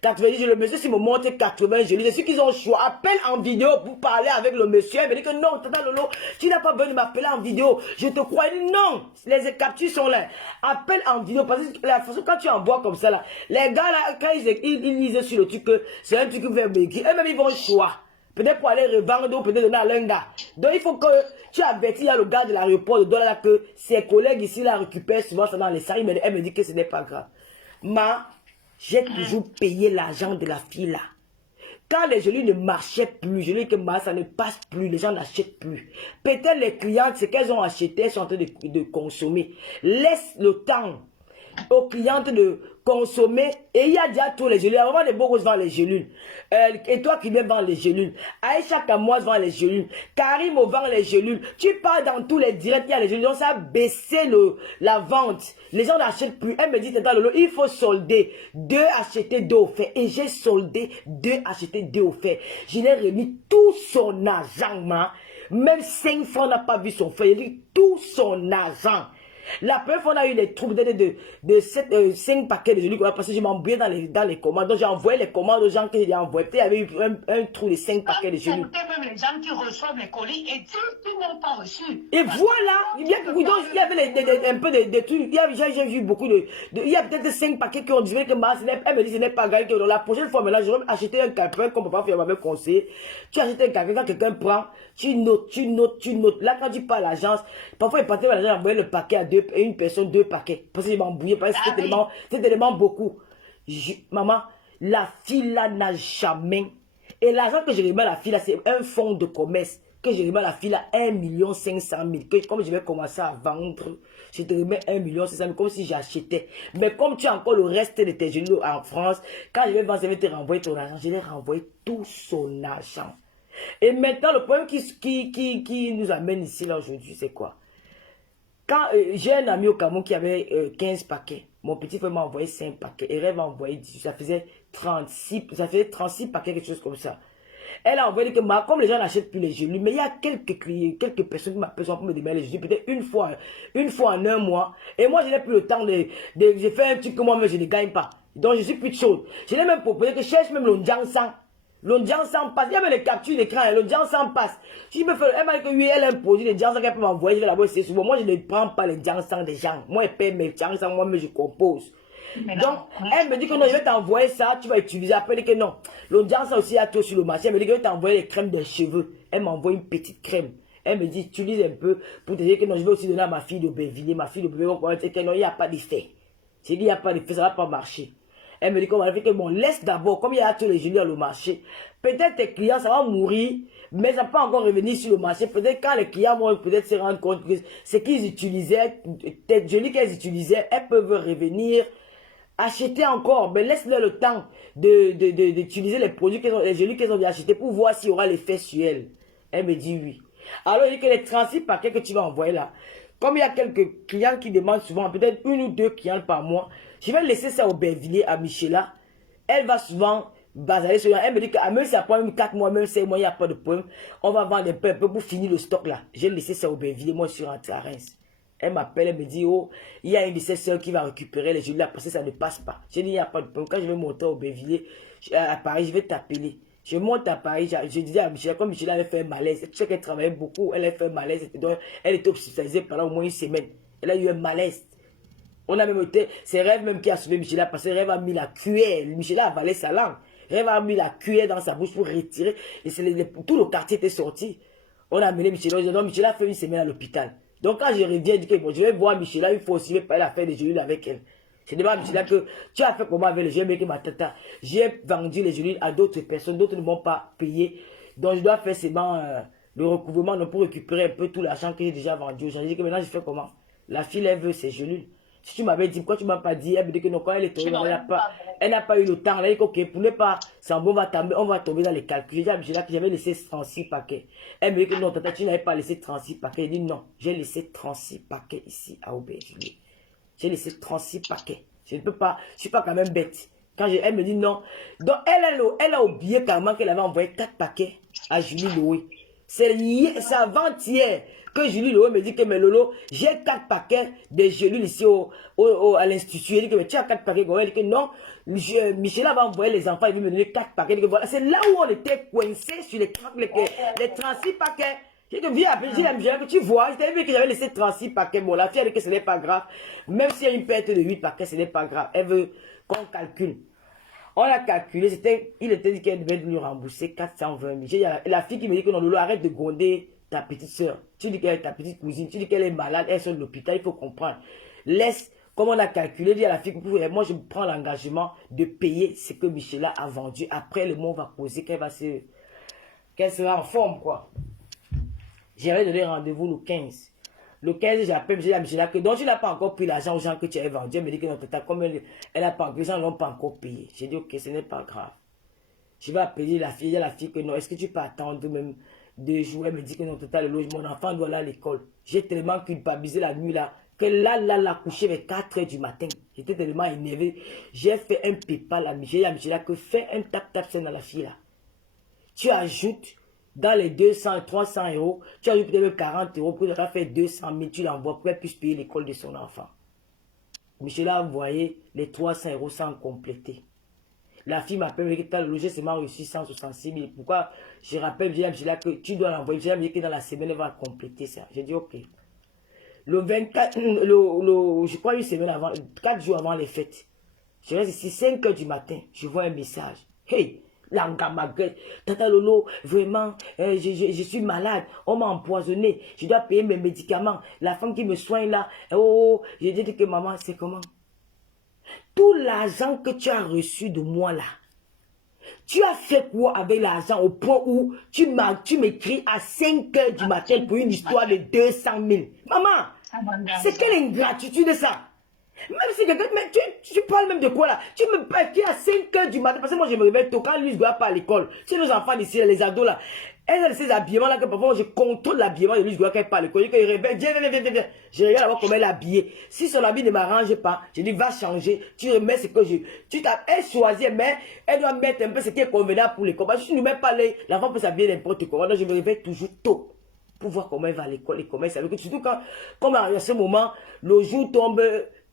90 gélules. Le monsieur, s'il me montre 80 gélules, c'est ceux qui ont le choix. Appelle en vidéo pour parler avec le monsieur. Il me dit que non, Tata Lolo, tu n'as pas besoin de m'appeler en vidéo. Je te crois. Il dit non, les captures sont là. Appelle en vidéo. Parce que la façon, quand tu envoies comme ça, là, les gars, là, quand ils lisent sur le truc que c'est un truc qui veut maigrir, eux-mêmes, ils vont le choix. Peut-être pour aller revendre ou peut-être donner à l'un gars. Donc il faut que tu avertis là le gars de l'aéroport de Douala que ses collègues ici là récupèrent souvent ça dans les salles. Elle me dit que ce n'est pas grave. J'ai toujours payé l'argent de la fille là. Quand les gélules ne marchaient plus, je dis que ça ne passe plus, les gens n'achètent plus. Peut-être les clientes, ce qu'elles ont acheté, elles sont en train de consommer. Laisse le temps. aux clientes de consommer. Et il y a déjà tous les gélules. Avant, les Bogos vendent les gélules. Et toi qui viens vendre les gélules. Aïcha Kamoise vend les gélules. Karim vend les gélules. Tu pars dans tous les directs, il y a les gélules. Donc ça a baissé la vente. Les gens n'achètent plus. Elle me dit, Lolo, il faut solder. 2 acheter 2 offerts. Et j'ai soldé 2 acheter 2 offerts. Je l'ai remis tout son argent, même 5 francs n'a pas vu son frère. Il a dit tout son argent. La première fois, on a eu des trucs de 5 paquets de gélules parce que je m'embrouillais dans les commandes. Donc, j'ai envoyé les commandes aux gens que j'ai envoyés. Peut-être il y avait eu un trou de 5 paquets de gélules. Même les gens qui reçoivent les colis et qui n'ont pas reçu. Et voilà, il y avait un peu de trucs. J'ai vu beaucoup de. Il y a peut-être 5 paquets qui ont dit que elle me dit que ce n'est pas grave. La prochaine fois, maintenant, je vais acheter un calepin comme papa m'avait conseillé. Tu achètes un calepin, quand quelqu'un prend, tu notes. Là, quand tu pars à l'agence, parfois, il partait à l'agence, envoyer le paquet à une personne 2 paquets. Parce que je m'embrouillais, parce que c'était tellement beaucoup. Maman, la fille là n'a jamais. Et l'argent que je remets à la fille là, c'est un fonds de commerce. Que je remets à la fille là, 1 500 000. Que comme je vais commencer à vendre, je te remets 1 500 000 comme si j'achetais. Mais comme tu as encore le reste de tes gélules en France, quand je vais vendre, je vais te renvoyer ton argent. Je vais renvoyer tout son argent. Et maintenant, le problème qui nous amène ici là aujourd'hui, c'est quoi? Quand j'ai un ami au Cameroun qui avait 15 paquets, mon petit frère m'a envoyé 5 paquets et elle m'a envoyé 18, ça faisait 36 paquets, quelque chose comme ça. Elle a envoyé que comme les gens n'achètent plus les gélules, mais il y a quelques personnes qui m'appellent pour me demander les gélules, peut-être une fois en un mois. Et moi, je n'ai plus le temps j'ai fait un truc que moi-même je ne gagne pas. Donc je suis plus de chaude. Je l'ai même proposé que je cherche même l'Ondiansan. L'Ondiansan passe. Il y avait les captures d'écran, l'Ondiansan passe. Si me fait, elle m'a dit que oui, elle a un produit, les Jansan qu'elle peut m'envoyer, je vais la c'est souvent. Moi, je ne prends pas les Jansan des gens. Moi, je paie mes Jansan, moi-même, je compose. Donc, elle me dit que non, je vais t'envoyer ça, tu vas utiliser. Après, elle dit que non. L'Ondiansan aussi a tout sur le marché. Elle me dit que je vais t'envoyer les crèmes de cheveux. Elle m'envoie une petite crème. Elle me dit, utilise un peu pour te dire que non, je vais aussi donner à ma fille de Bévillé. Ma fille de Bévillé, que non, il n'y a pas d'effet. J'ai dit, il n'y a pas d'effet, ça ne va pas marcher. Elle me dit qu'on fait que bon, laisse d'abord, comme il y a tous les gélules dans le marché, peut-être tes clients, ça va mourir, mais ça peut encore revenir sur le marché. Peut-être quand les clients vont peut-être se rendre compte que ce qu'ils utilisaient, tes gélules qu'elles utilisaient, elles peuvent revenir, acheter encore, mais laisse-leur le temps d'utiliser les produits, les gélules qu'elles ont achetés pour voir s'il y aura l'effet sur elles. Elle me dit oui. Alors, il dit que les 36 paquets que tu vas envoyer là, comme il y a quelques clients qui demandent souvent, peut-être 1 ou 2 clients par mois, je vais laisser ça au Bervilliers, à Michela. Elle va souvent basaler sur elle. Elle me dit que même si ça prend même 4 mois, même 5 mois, il n'y a pas de problème. On va vendre un peu pour finir le stock là. J'ai laissé ça au Bervilliers, moi je suis rentré à Reims. Elle m'appelle, elle me dit, oh, il y a une de ses soeurs qui va récupérer les gélules là parce que ça ne passe pas. J'ai dit, il n'y a pas de problème. Quand je vais monter au Bervilliers, à Paris, je vais t'appeler. Je monte à Paris, je disais à Michela, comme Michela avait fait un malaise, tu sais qu'elle travaillait beaucoup, elle a fait un malaise, donc elle était hospitalisée pendant au moins 1 semaine. Elle a eu un malaise. On a même été, c'est Rêve même qui a sauvé Michela parce que Rêve a mis la cuillère. Michela a avalé sa langue. Rêve a mis la cuillère dans sa bouche pour retirer. Et tout le quartier était sorti. On a amené Michela. Donc Michela a fait 1 semaine à l'hôpital. Donc quand je reviens, je dis que bon, je vais voir Michela, il faut aussi pas la faire des gélules avec elle. Je demande à Michela que tu as fait comment avec les gélules, que ma tata. J'ai vendu les gélules à d'autres personnes, d'autres ne m'ont pas payé. Donc je dois faire seulement le recouvrement pour récupérer un peu tout l'argent que j'ai déjà vendu. J'ai dit que maintenant je fais comment? La fille, elle veut ses gélules. Si tu m'avais dit, pourquoi tu ne m'as pas dit? Elle me dit que non, quand elle est tombée, elle n'a pas eu le temps. Elle a dit que, ok, pour ne pas s'embrouiller, on va tomber dans les calculs. J'ai dit à Michela que j'avais laissé 36 paquets. Elle me dit que non, tata, tu n'avais pas laissé 36 paquets. Elle dit non, j'ai laissé 36 paquets ici à Aubervilliers. J'ai laissé 36 paquets. Je ne peux pas, je ne suis pas quand même bête. Elle me dit non. Donc, elle a oublié carrément qu'elle avait envoyé 4 paquets à Julie Loé. C'est avant-hier que Julie Loé me dit que mais Lolo, j'ai 4 paquets de gélules ici à l'institut. Elle dit que mais tu as 4 paquets. Elle dit que non, Michela va envoyer les enfants, il veut me donner 4 paquets. Voilà, c'est là où on était coincé sur les 36 paquets. J'ai dit que viens appeler, j'ai dit à Michela que tu vois, je t'avais vu que j'avais laissé 36 paquets. Bon, la fille a dit que ce n'est pas grave. Même s'il y a une perte de 8 paquets, ce n'est pas grave. Elle veut qu'on calcule. On a calculé, il était dit qu'elle devait lui rembourser 420 000. La fille qui me dit que non, Lolo, arrête de gronder ta petite soeur. Tu dis qu'elle est ta petite cousine, tu dis qu'elle est malade, elle est sur l'hôpital, il faut comprendre. Laisse, comme on a calculé, dit à la fille, moi je prends l'engagement de payer ce que Michela a vendu. Après, le mot va poser qu'elle sera en forme, quoi. J'avais donné rendez-vous le 15. Le 15, j'appelle, je dis à Michela que donc tu n'as pas encore pris l'argent aux gens que tu avais vendu. Elle me dit que non, comme elle n'a pas, les gens ne l'ont pas encore payé. J'ai dit, ok, ce n'est pas grave. Je vais appeler la fille, que non, est-ce que tu peux attendre même 2 jours? Elle me dit que non, total, mon enfant doit aller à l'école. J'ai tellement culpabilisé la nuit là, que là, couché vers 4 h du matin. J'étais tellement énervé. J'ai fait un PayPal à Michela que fais un tap-tap dans la fille là. Tu ajoutes dans les 200, 300 euros, tu ajoutes peut-être 40 euros pour qu'elle fait 200 000, tu l'envoies pour qu'elle puisse payer l'école de son enfant. Michela a envoyé les 300 euros sans compléter. La fille m'appelle, me dit que le logis c'est reçu 166 000. Pourquoi? Je rappelle Michela que tu dois l'envoyer. Michela me dit que dans la semaine, elle va compléter ça. J'ai dit ok. Le 24, je crois une semaine avant, 4 jours avant les fêtes, je reste ici 5 h du matin, je vois un message. Hey! L'angamaguette, Tata Lolo, vraiment, je suis malade, on m'a empoisonné, je dois payer mes médicaments, la femme qui me soigne là, oh, j'ai dit que maman, c'est comment? Tout l'argent que tu as reçu de moi là, tu as fait quoi avec l'argent au point où tu m'écris à 5 h du matin pour une histoire de 200 000? Maman, c'est quelle ingratitude ça? Même si quelqu'un, mais tu parles même de quoi là? Tu me parles à 5 h du matin, parce que moi je me réveille tôt, quand lui je dois pas à l'école. C'est nos enfants d'ici, les ados là. Elles ont ces habillements là que parfois je contrôle l'habillement de lui, je dois qu'elle parle à l'école. Il réveille, viens. Je regarde d'abord comment elle est habillée. Si son habit ne m'arrange pas, je dis va changer. Tu remets ce que elle choisit, mais elle doit mettre un peu ce qui est convenable pour l'école. Parce que si tu ne mets pas l'enfant peut s'habiller n'importe comment. Donc je me réveille toujours tôt pour voir comment elle va à l'école et comment elle s'habille. Surtout quand, comme à ce moment, le jour tombe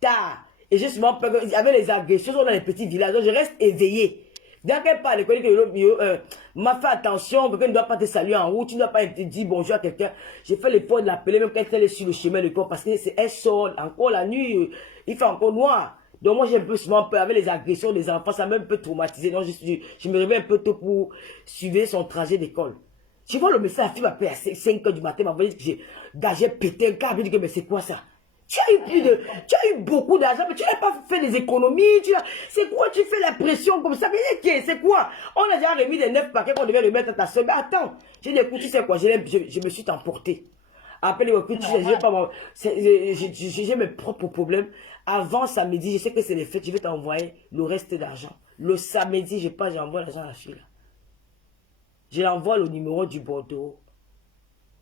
tard. Et j'ai souvent peur qu'il y avait les agressions dans les petits villages. Donc je reste éveillé. Dès qu'elle parle, m'a fait attention, quelqu'un ne doit pas te saluer en route, tu ne dois pas te dire bonjour à quelqu'un. J'ai fait l'effort de l'appeler, même quand elle est sur le chemin de corps, parce qu'elle sort encore la nuit, il fait encore noir. Donc moi j'ai un peu souvent peur avec les agressions des enfants, ça m'a un peu traumatisé. Donc je me réveille un peu tôt pour suivre son trajet d'école. Tu vois le message, la fille m'appelle à 5 h du matin, m'a dit que j'ai pété un câble, dit que mais c'est quoi ça? Tu as eu beaucoup d'argent, mais tu n'as pas fait des économies. C'est quoi? Tu fais la pression comme ça? Mais c'est quoi? On a déjà remis des 9 paquets qu'on devait remettre à ta soeur. Mais attends, j'ai dit, écoute, tu sais quoi? Je me suis emporté. Après, écoute, j'ai mes propres problèmes. Avant samedi, je sais que c'est les fêtes, je vais t'envoyer le reste d'argent. Le samedi, j'envoie l'argent à la fille. Là. Je l'envoie le numéro du Bordeaux.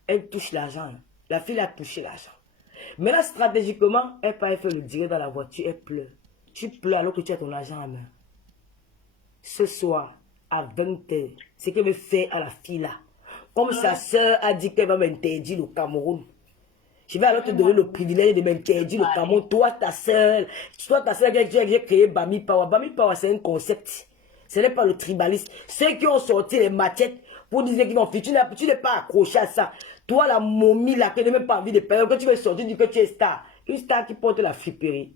Elle touche l'argent. La fille a touché l'argent. Mais là, stratégiquement, elle part faire le direct dans la voiture, elle pleure. Tu pleures alors que tu as ton argent en main. Ce soir, à 20 h, c'est qu'elle me fait à la fille là. Comme sa soeur a dit qu'elle va m'interdire le Cameroun. Je vais alors te donner le privilège de m'interdire le Cameroun. Toi, ta soeur qui a créé Bami Power. Bami Power, c'est un concept. Ce n'est pas le tribalisme. Ceux qui ont sorti les machettes pour dire qu'ils vont faire, tu n'es pas accroché à ça. Toi, la momie là, qui n'a même pas envie de perdre, quand tu veux sortir, tu dis que tu es star. Une star qui porte la friperie.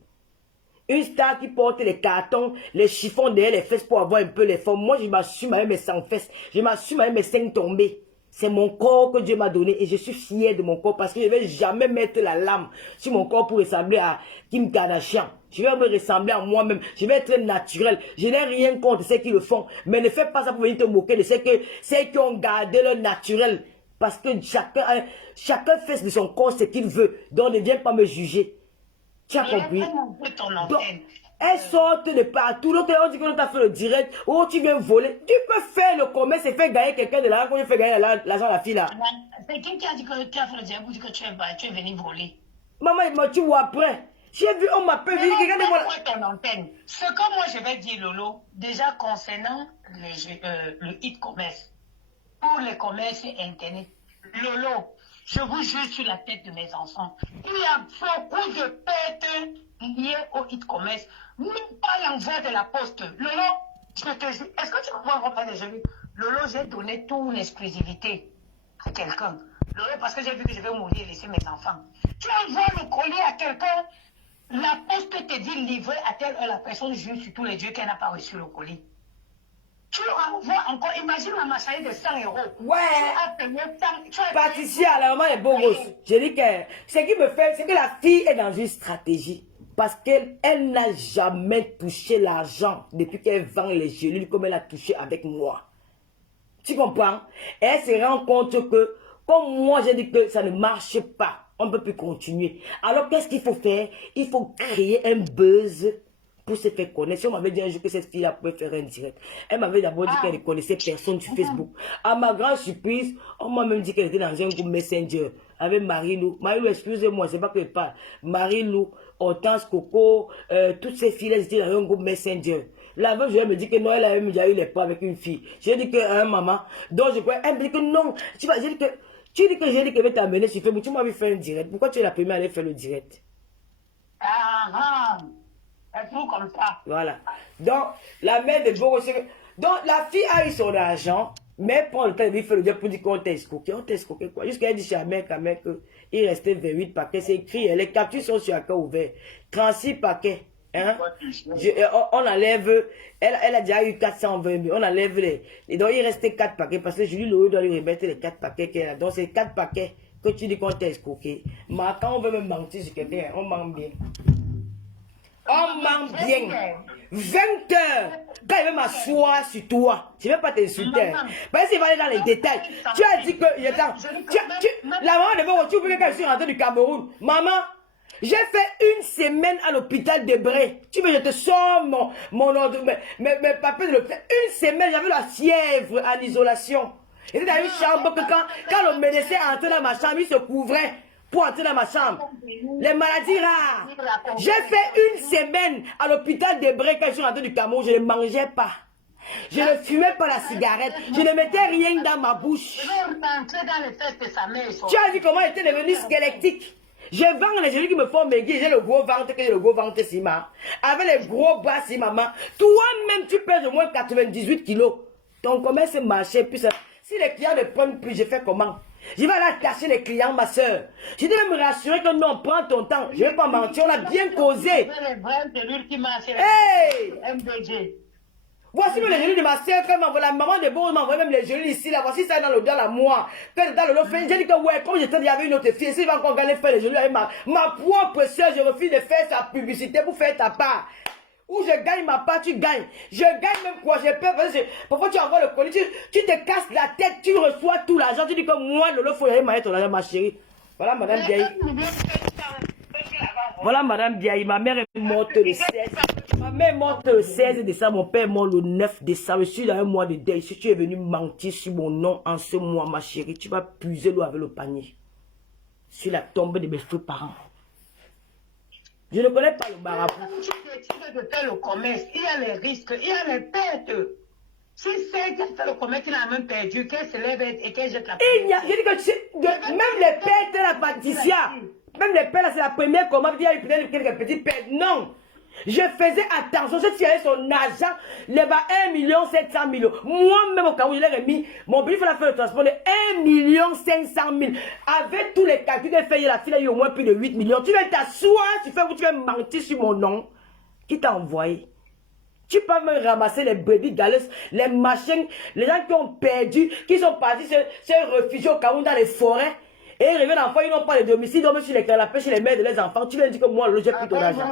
Une star qui porte les cartons, les chiffons derrière les fesses pour avoir un peu les formes. Moi, je m'assume avec mes 100 fesses. Je m'assume avec mes 5 tombées. C'est mon corps que Dieu m'a donné et je suis fier de mon corps parce que je ne vais jamais mettre la lame sur mon corps pour ressembler à Kim Kardashian. Je vais me ressembler à moi-même. Je vais être naturel. Je n'ai rien contre ceux qui le font. Mais ne fais pas ça pour venir te moquer de ceux qui ont gardé leur naturel. Parce que chacun fait de son corps ce qu'il veut. Donc ne viens pas me juger. Tu as compris? Donc, elles sortent de partout. L'autre, on dit que l'on t'a fait le direct. Oh, tu viens voler. Tu peux faire le commerce et faire gagner quelqu'un de l'argent. Qu'on fait gagner l'argent à la fille là. C'est qui a dit que tu as fait le direct pour dire que tu es venu voler? Maman, tu vois après. J'ai vu, on m'appelle. Ce que moi je vais dire, Lolo, déjà concernant le e-commerce, pour les commerces internet, Lolo, je vous jure sur la tête de mes enfants, il y a beaucoup de pertes liées au e-commerce, même pas l'envoi de la poste. Lolo, je te jure, est-ce que tu vas voir un déjeuner? Lolo, j'ai donné toute l'exclusivité à quelqu'un. Lolo, parce que j'ai vu que je vais mourir et laisser mes enfants. Tu envoies le colis à quelqu'un, la poste te dit livrer à telle heure, la personne jure sur tous les dieux qu'elle n'a pas reçu le colis. Tu envoies encore, imagine la machaille de 100 €. Ouais. Tu as payé 100. Patricia, la maman est beau gosse. Je dis que ce qui me fait, c'est que la fille est dans une stratégie. Parce qu'elle n'a jamais touché l'argent depuis qu'elle vend les gélules comme elle a touché avec moi. Tu comprends? Et elle se rend compte que, comme moi j'ai dit que ça ne marche pas, On ne peut plus continuer. Alors, qu'est-ce qu'il faut faire? Il faut créer un buzz pour se faire connaître. Si on m'avait dit un jour que cette fille-là pouvait faire un direct, elle m'avait d'abord dit qu'elle ne connaissait personne sur Facebook. À ma grande surprise, on m'a même dit qu'elle était dans un groupe Messenger avec Marie-Lou. Marie-Lou, excusez-moi, c'est pas que je parle. Marie-Lou, Hortense, Coco, toutes ces filles-là étaient dans un groupe Messenger. La veuve, je me dit que non, elle avait déjà eu les pas avec une fille. J'ai dit que, maman, donc je crois, elle me dit que non. J'ai dit que, j'ai dit que je vais t'amener sur Facebook, tu m'as vu faire un direct. Pourquoi tu es la première à aller faire le direct? Un truc comme ça. Voilà. Donc, la mère de Bogo, donc la fille a eu son argent, mais prend le temps de lui faire le direct pour dire qu'on t'a escroqué. On t'a escroqué quoi? Jusqu'à elle dit chez la mère quand même qu'il restait 28 paquets. C'est écrit, les captures sont sur un cas ouvert. 36 paquets. Hein? On enlève, elle a déjà eu 420 000, on enlève les. Donc il restait 4 paquets parce que Julie Leroux doit lui remettre les 4 paquets qu'elle a. Donc c'est 4 paquets que tu dis qu'on t'a escroqué. Mais quand on veut même mentir sur quelqu'un, on ment bien. On ment bien. 20 heures. Quand il veut m'asseoir sur toi, je ne vais pas t'insulter. Parce qu'il va aller dans les détails. Tu as dit que. La maman de Bogo, tu veux que je suis rentrée du Cameroun. Maman. J'ai fait une semaine à l'hôpital de Bray. Tu veux, je te sors mon ordre, mes papiers de l'hôpital. Une semaine, j'avais la fièvre à l'isolation. J'étais dans une chambre que quand le médecin entrait dans ma chambre, il se couvrait pour entrer dans ma chambre. Les maladies rares. J'ai fait une semaine à l'hôpital de Bray quand je suis rentré du Cameroun. Je ne mangeais pas. Je ne fumais pas la cigarette. Je ne mettais rien dans ma bouche. Tu as vu comment j'étais devenu squelettique. Je vends les genoux qui me font maigrir. J'ai le gros ventre que j'ai le gros ventre si maman. Avec les gros bras si maman. Toi-même, tu pèses au moins 98 kilos. Ton commerce marchait plus. Si les clients ne prennent plus, je fais comment? Je vais aller attacher les clients, ma soeur. Je devais me rassurer que non, prends ton temps. Je ne vais pas mentir, on a bien causé. Hey! MDG. Voici les genoux de ma soeur, la maman de Bogo m'a envoyé même les genoux ici, là. Voici ça dans le dos à moi. Quand dans le dos, j'ai dit que ouais, comme j'étais dit, il y avait une autre fille, s'il va encore gagner faire les genoux avec ma propre soeur, je refuse de faire sa publicité pour faire ta part. Ou je gagne ma part, tu gagnes. Je gagne même quoi, j'ai peur, parce que parfois tu envoies le colis, tu te casses la tête, tu reçois tout l'argent, tu dis que moi, Lolo, faut y aller marier ton argent, ma chérie. Voilà, madame Biaï. Voilà, madame Biaï, ma mère est morte le 16. Ma mère est morte le 16 décembre, mon père est mort le 9 décembre. Je suis dans un mois de deuil. Si tu es venu mentir sur mon nom en ce mois, ma chérie, tu vas puiser l'eau avec le panier. Sur la tombe de mes feux parents. Je ne connais pas le marabout. Tu décides de faire le commerce, il y a les risques, il y a les pertes. Si c'est qui fait le commerce, il a même perdu, qu'elle se lève et qu'elle jette la perdu. J'ai dit que même les pertes de la pâtissière, même les pertes, c'est la première commande, il y a eu peut-être quelques petites pertes. Non. Je faisais attention, je tirais son argent, les bas 1 700 000. Moi-même au cas où je l'ai remis, mon but il fallait faire le transport de 1 500 000. Avec tous les calculs qu'elle fait, la fille a eu au moins plus de 8 millions. Tu vas t'asseoir, tu vas mentir sur mon nom. Qui t'a envoyé? Tu peux me ramasser les brebis galeuses, les machins, les gens qui ont perdu, qui sont partis se réfugier au Cameroun dans les forêts. Et ils reviennent enfin, ils n'ont pas de domicile, ils dorment sur les canapés chez les mères de leurs enfants. Tu viens dire que moi, j'ai pris ton argent.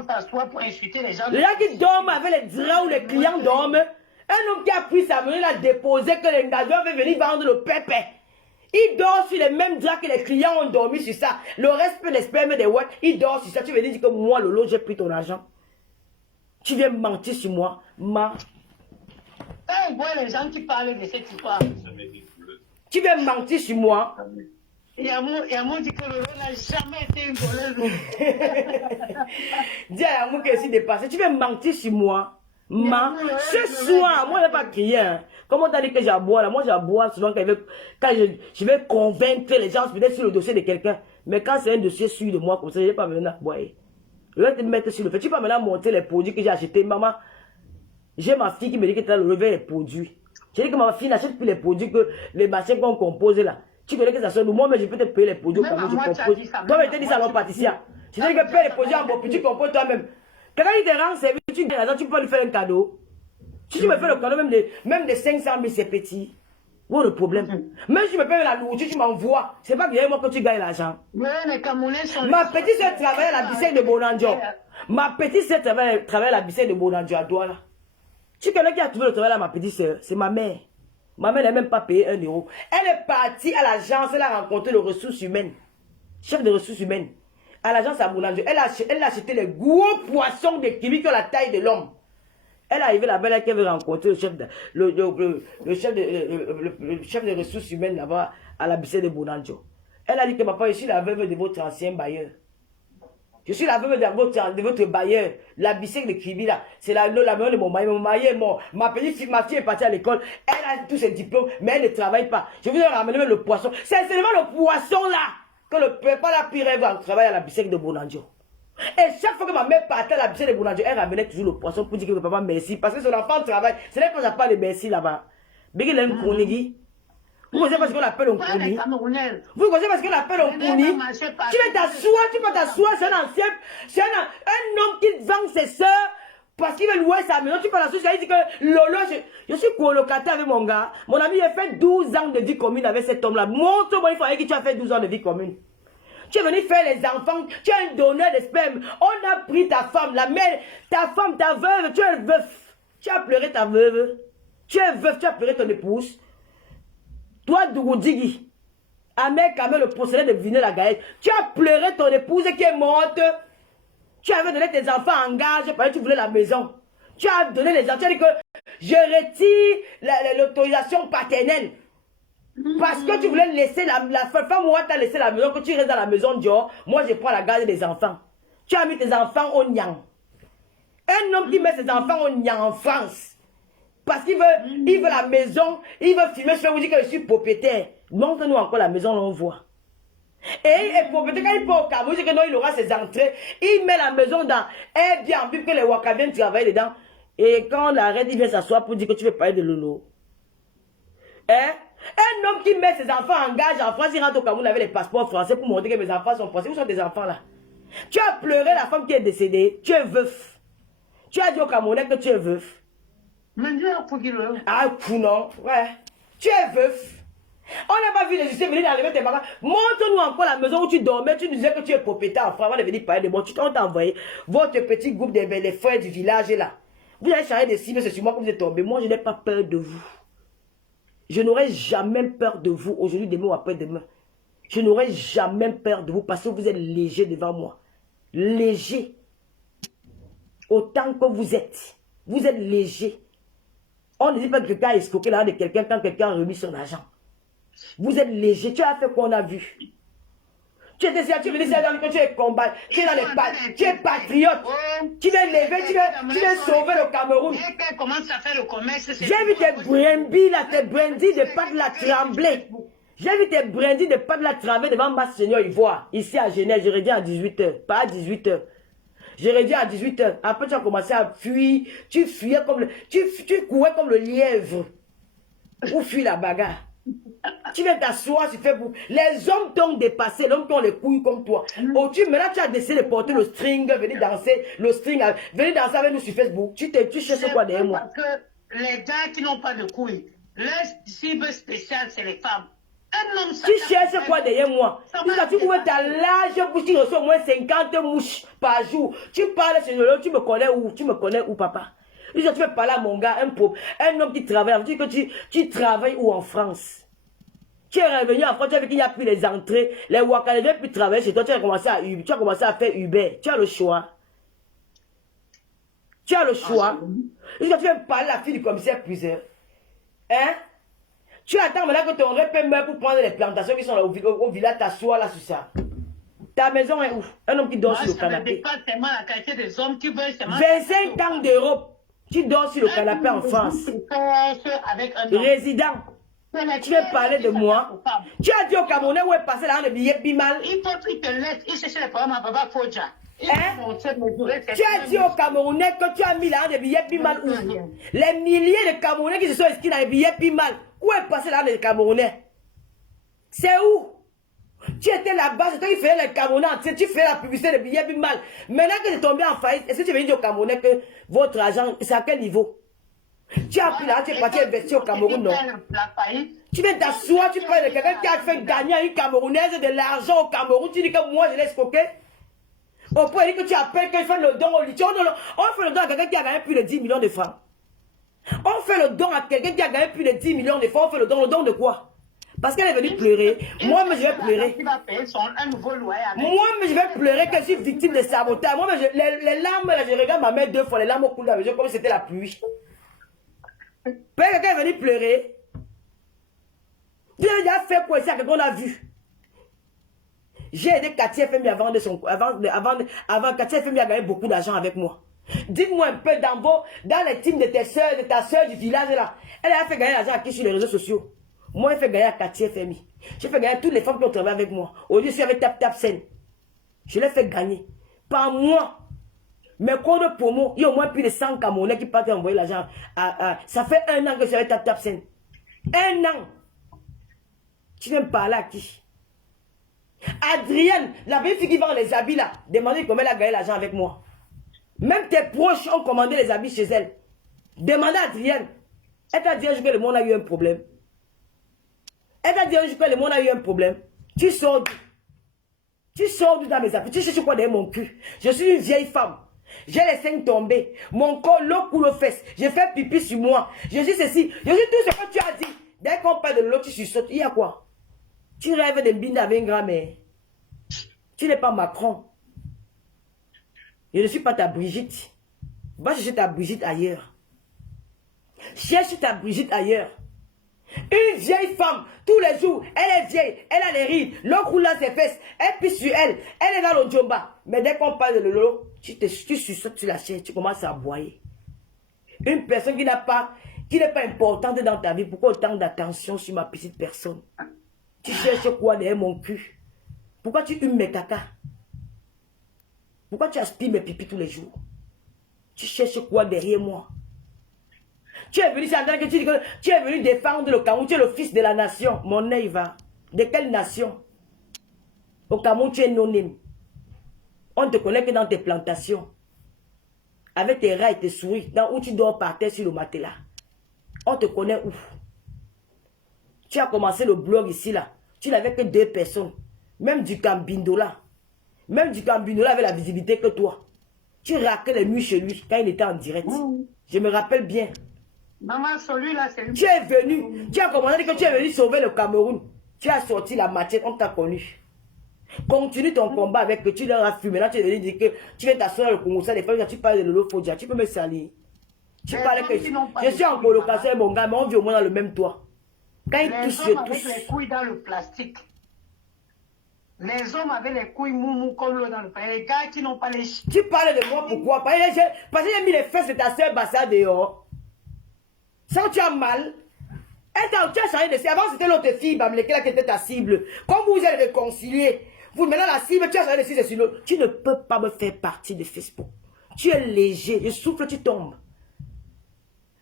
Les gens qui dorment avec les draps où les clients dorment, un homme qui a pris sa monnaie, il a déposé que les nageurs veulent venir vendre le pépé. Il dort sur les mêmes draps que les clients ont dormi sur ça. Le respect des spermes des ouates, il dort sur ça. Tu veux dire que moi, Lolo, j'ai pris ton argent. Tu viens mentir sur moi, on voit les gens qui parlent de cette histoire. Tu viens mentir sur moi. Yamou dit que Lolo n'a jamais été une voleuse. Dis à Yamou qu'elle s'est dépassée. Tu viens mentir sur moi. Ce soir, moi je ne vais pas crier. Hein. Comment t'as dit que j'aboie là? Moi j'aboie souvent quand je vais convaincre les gens peut-être sur le dossier de quelqu'un. Mais quand c'est un dossier sur de moi comme ça, je ne vais pas venir aboyer. Je vais te mettre sur le fait. Tu peux maintenant montrer les produits que j'ai achetés. Maman, j'ai ma fille qui me dit que tu as le relevé les produits. J'ai dit que ma fille n'achète plus les produits que les machins qu'on compose là. Tu connais que ça soit nous. Moi, mais je peux te payer les produits comme je compose. Toi, tu dis ça à mon pâtissier. Je dis que paye les produits en bon, puis tu composes toi-même. Quelqu'un qui te rend service, tu gagnes l'argent, tu peux lui faire un cadeau. Si tu me fais le cadeau, même de 500 000, c'est petit. Où est le problème? Même si tu me payes la nourriture, tu m'envoies. C'est pas bien moi que tu gagnes l'argent. Ma petite soeur travaille à la Bissette de Bonandio. Ma petite soeur travaille à la Bissette de Bonandio à Douala. Tu connais qui a trouvé le travail à ma petite soeur? C'est ma mère. Ma mère n'a même pas payé 1 euro. Elle est partie à l'agence, elle a rencontré les ressources humaines. chef de ressources humaines, à l'agence à Boulanger. Elle a acheté les gros poissons de Kibi qui ont la taille de l'homme. Elle est arrivée là-bas, là, qu'elle veut rencontrer le chef de ressources humaines là-bas à la BC de Bonanjo. Elle a dit que papa, je suis la veuve de votre ancien bailleur. Je suis la veuve de votre bailleur. La BC de Kibi là, c'est la mère de mon mari. Mon mari est mort. Ma fille est partie à l'école. Elle a tous ses diplômes, mais elle ne travaille pas. Je vous ai ramené le poisson. C'est seulement le poisson là que le peuple la pire rêve à travailler à la BC de Bonanjo. Et chaque fois que ma mère partait à la piscine de Boulanger, elle ramenait toujours le poisson pour dire que papa merci. Parce que son enfant travaille. Ce n'est pas ça pas de merci là-bas. Bégé l'aime Kounigi. Vous connaissez parce qu'on l'appelle un Kouni. Vous connaissez parce qu'on l'appelle un Kouni. Tu peux t'asseoir, c'est un ancien. C'est un homme qui vend ses soeurs parce qu'il veut louer sa maison. Tu peux l'asseoir, il dit que Lolo, je suis colocataire avec mon gars. Mon ami, il a fait 12 ans de vie commune avec cet homme-là. Montre-moi, il fallait que tu as fait 12 ans de vie commune. Tu es venu faire les enfants, tu es un donneur de sperme. On a pris ta femme, la mère, ta femme, ta veuve, tu es veuf. Tu as pleuré ta veuve. Tu es veuf, tu as pleuré ton épouse. Toi, Dougoudigi, Ahmed Kamel, le possédeur de Viné la Gaëlle, tu as pleuré ton épouse qui est morte. Tu avais donné tes enfants en gage parce que tu voulais la maison. Tu as donné les enfants, tu as dit que je retire l'autorisation paternelle. Parce que tu voulais laisser la femme, moi t'as laissé la maison, que tu restes dans la maison dehors, moi je prends la garde des enfants. Tu as mis tes enfants au niang. Un homme qui met ses enfants au niang en France, parce qu'il veut la maison, il veut filmer, je vais vous dire que je suis propriétaire. Montre-nous encore la maison, on voit. Et propriétaire, quand il peut au Cameroun, il dit que non, il aura ses entrées, il met la maison dans Airbnb, que les Waka viennent travailler dedans. Et quand on l'arrête, il vient s'asseoir pour dire que tu veux parler de Lolo. Hein? Un homme qui met ses enfants en gage en France, il rentre au Cameroun avec les passeports français pour montrer que mes enfants sont français. Où sont tes enfants là? Tu as pleuré la femme qui est décédée. Tu es veuf. Tu as dit au Camerounais que tu es veuf. Ah, non. Ouais. Tu es veuf. On n'a pas vu les justices venir d'arriver tes parents. Montre-nous encore la maison où tu dormais. Tu disais que tu es propriétaire en France. On est venu parler de moi. On t'a envoyé votre petit groupe des frères du village là. Vous avez changé de cible, c'est sur moi que vous êtes tombé. Moi, je n'ai pas peur de vous. Je n'aurai jamais peur de vous aujourd'hui, demain ou après-demain. Je n'aurai jamais peur de vous parce que vous êtes léger devant moi. Léger. Autant que vous êtes. Vous êtes léger. On ne dit pas que quelqu'un a escroqué l'argent de quelqu'un quand quelqu'un a remis son argent. Vous êtes léger. Tu as fait quoi on a vu? Tu es décidé, tu veux dire que tu es combat, tu es dans les pattes, tu es patriote. Tu viens lever, tu viens sauver le Cameroun. J'ai vu tes brindilles là, tes brindilles de pas de la trembler. J'ai vu tes brindilles de pas de la trembler devant ma Seigneur Ivoire, ici à Genève. J'aurais dit à 18h, pas à 18h. J'aurais dit à 18h. Après, tu as commencé à fuir. Tu fuyais comme le. Tu courais comme le lièvre. Ou fuis la bagarre. Tu viens t'asseoir, tu fais pour. Les hommes t'ont dépassé, l'homme qui ont les couilles comme toi. Maintenant, tu as décidé de porter le string, venir danser, venir danser avec nous sur Facebook. Tu cherches quoi derrière moi? Parce que les gars qui n'ont pas de couilles, leur cible spéciale, c'est les femmes. Un homme, tu cherches quoi derrière moi? Tu ouvres ta large bouche, tu reçois au moins 50 mouches par jour. Tu parles sur le tu me connais où? Tu me connais où, papa? Tu veux parler à mon gars, un homme qui travaille, tu dis que tu travailles où en France? Tu es revenu en France, tu as vu qu'il n'y a plus les entrées, les Waka ne viennent plus travailler chez toi, tu as commencé à faire Uber. Tu as le choix. Tu as le choix. Tu viens parler à la fille du commissaire plusieurs. Hein? Tu attends maintenant que ton repère meurt pour prendre les plantations qui sont là au village, t'assois là sur ça. Ta maison est où? Un homme qui dort sur le canapé. 25 ans d'Europe. Tu dors sur le canapé en France. Résident. Tu veux parler de moi? Tu as dit au Camerounais où est passé là le billet Bimal? Il faut qu'il te laisse. Il cherche les programmes à Baba Foja. Tu as dit au Camerounais que tu as mis là des billets Bimal où? Les milliers de Camerounais qui se sont inscrits dans les billets Bimal. Où est passé là les Camerounais? C'est où? Tu étais là-bas, c'est toi qui faisais les Camerounais entiers, tu fais la publicité des billets Bimal. Maintenant que tu es tombé en faillite, est-ce que tu veux dire au Camerounais que votre argent, c'est à quel niveau? Tu as pris là, tu es parti investir au Cameroun, non? Tu viens t'asseoir, tu parles de quelqu'un qui a fait gagner à une Camerounaise de l'argent au Cameroun, tu dis que moi je l'ai escroqué? On peut dire que tu appelles qu'il fait le don au litier. On fait le don à quelqu'un qui a gagné plus de 10 millions de francs. On fait le don à quelqu'un qui a gagné plus de 10 millions de francs. On fait le don de quoi? Parce qu'elle est venue pleurer. Moi-même, je vais pleurer. Qui va payer un nouveau loyer avec... Moi-même, je vais pleurer que je suis victime de sabotage. Moi-même, les larmes, là, je regarde ma mère 2 fois, les larmes coulent dans les yeux comme si c'était la pluie. Peut-être quelqu'un est venu pleurer. Dieu a déjà fait quoi ici, qu'on a vu. J'ai aidé Cathy FMI avant Cathy FMI a gagné beaucoup d'argent avec moi. Dites-moi un peu dans les teams de tes soeurs, de ta soeur du village là. Elle a fait gagner l'argent à qui sur les réseaux sociaux? Moi, elle fait gagner à Cathy FMI. J'ai fait gagner toutes les femmes qui ont travaillé avec moi. Aujourd'hui, je suis avec Tap Sen. Je l'ai fait gagner. Par mois. Mes codes de promo, il y a au moins plus de 100 Camerounais qui partent envoyer l'argent. Ça fait 1 an que je suis avec Tap Sen. 1 an. Tu viens me parler à qui? Adrienne, la vieille fille qui vend les habits là, demandez comment elle a gagné l'argent avec moi. Même tes proches ont commandé les habits chez elle. Demandez à Adrienne. Elle t'a dit un jour que le monde a eu un problème. Elle t'a dit un jour que le monde a eu un problème. Tu sors d'où? Tu sors d'où dans mes habits? Tu cherches quoi derrière mon cul? Je suis une vieille femme. J'ai les seins tombés. Mon corps, l'eau coule aux fesses. J'ai fait pipi sur moi. Je suis ceci. Je suis tout ce que tu as dit. Dès qu'on parle de l'eau, tu sursautes. Il y a quoi? Tu rêves de Mbinda avec une grand-mère. Tu n'es pas Macron. Je ne suis pas ta Brigitte. Va chercher ta Brigitte ailleurs. Cherche ta Brigitte ailleurs. Une vieille femme, tous les jours, elle est vieille, elle a les rides, l'eau roule dans ses fesses, elle pisse sur elle, elle est dans le djomba. Mais dès qu'on parle de l'eau, tu sursautes sur la chaise, tu commences à aboyer. Une personne qui n'est pas importante dans ta vie, pourquoi autant d'attention sur ma petite personne? Tu cherches quoi derrière mon cul? Pourquoi tu humes mes caca? Pourquoi tu aspires mes pipis tous les jours? Tu cherches quoi derrière moi? Tu es venu, que tu dis que tu es venu défendre le Cameroun, tu es le fils de la nation. Mon nez va. De quelle nation? Au Cameroun, tu es non-name. On ne te connaît que dans tes plantations. Avec tes rats et tes souris, dans où tu dors par terre sur le matelas. On te connaît où? Tu as commencé le blog ici, là. Tu n'avais que 2 personnes. Même du Cambindola. Même du Cambindola avait la visibilité que toi. Tu raquais les nuits chez lui quand il était en direct. Je me rappelle bien. Maman, celui-là, c'est lui. Tu es venu. Tu as commencé que tu es venu sauver le Cameroun. Tu as sorti la matière, on t'a connu. Continue ton combat avec que tu leur as fumé. Maintenant, tu es venu dire que tu viens t'asseoir le Congo. Des fois, tu parles de Lolo Fodja. Tu peux me salir. Tu parles que je suis en colocation, mon gars, mais on vit au moins dans le même toit. Quand il touche, je touche. Les couilles dans le plastique. Les hommes avaient les couilles moumou comme l'eau dans le plastique. Les gars qui n'ont pas les... Tu parles de moi, pourquoi? Parce que j'ai mis les fesses de ta soeur Bassa dehors. Ça, tu as mal. Tu as changé de cible. Avant, c'était l'autre fille, Bamleke, qui était ta cible. Comme vous allez réconcilier, vous, maintenant, la cible, tu as changé de cible sur l'autre. Tu ne peux pas me faire partie de Facebook. Tu es léger. Je souffle, tu tombes.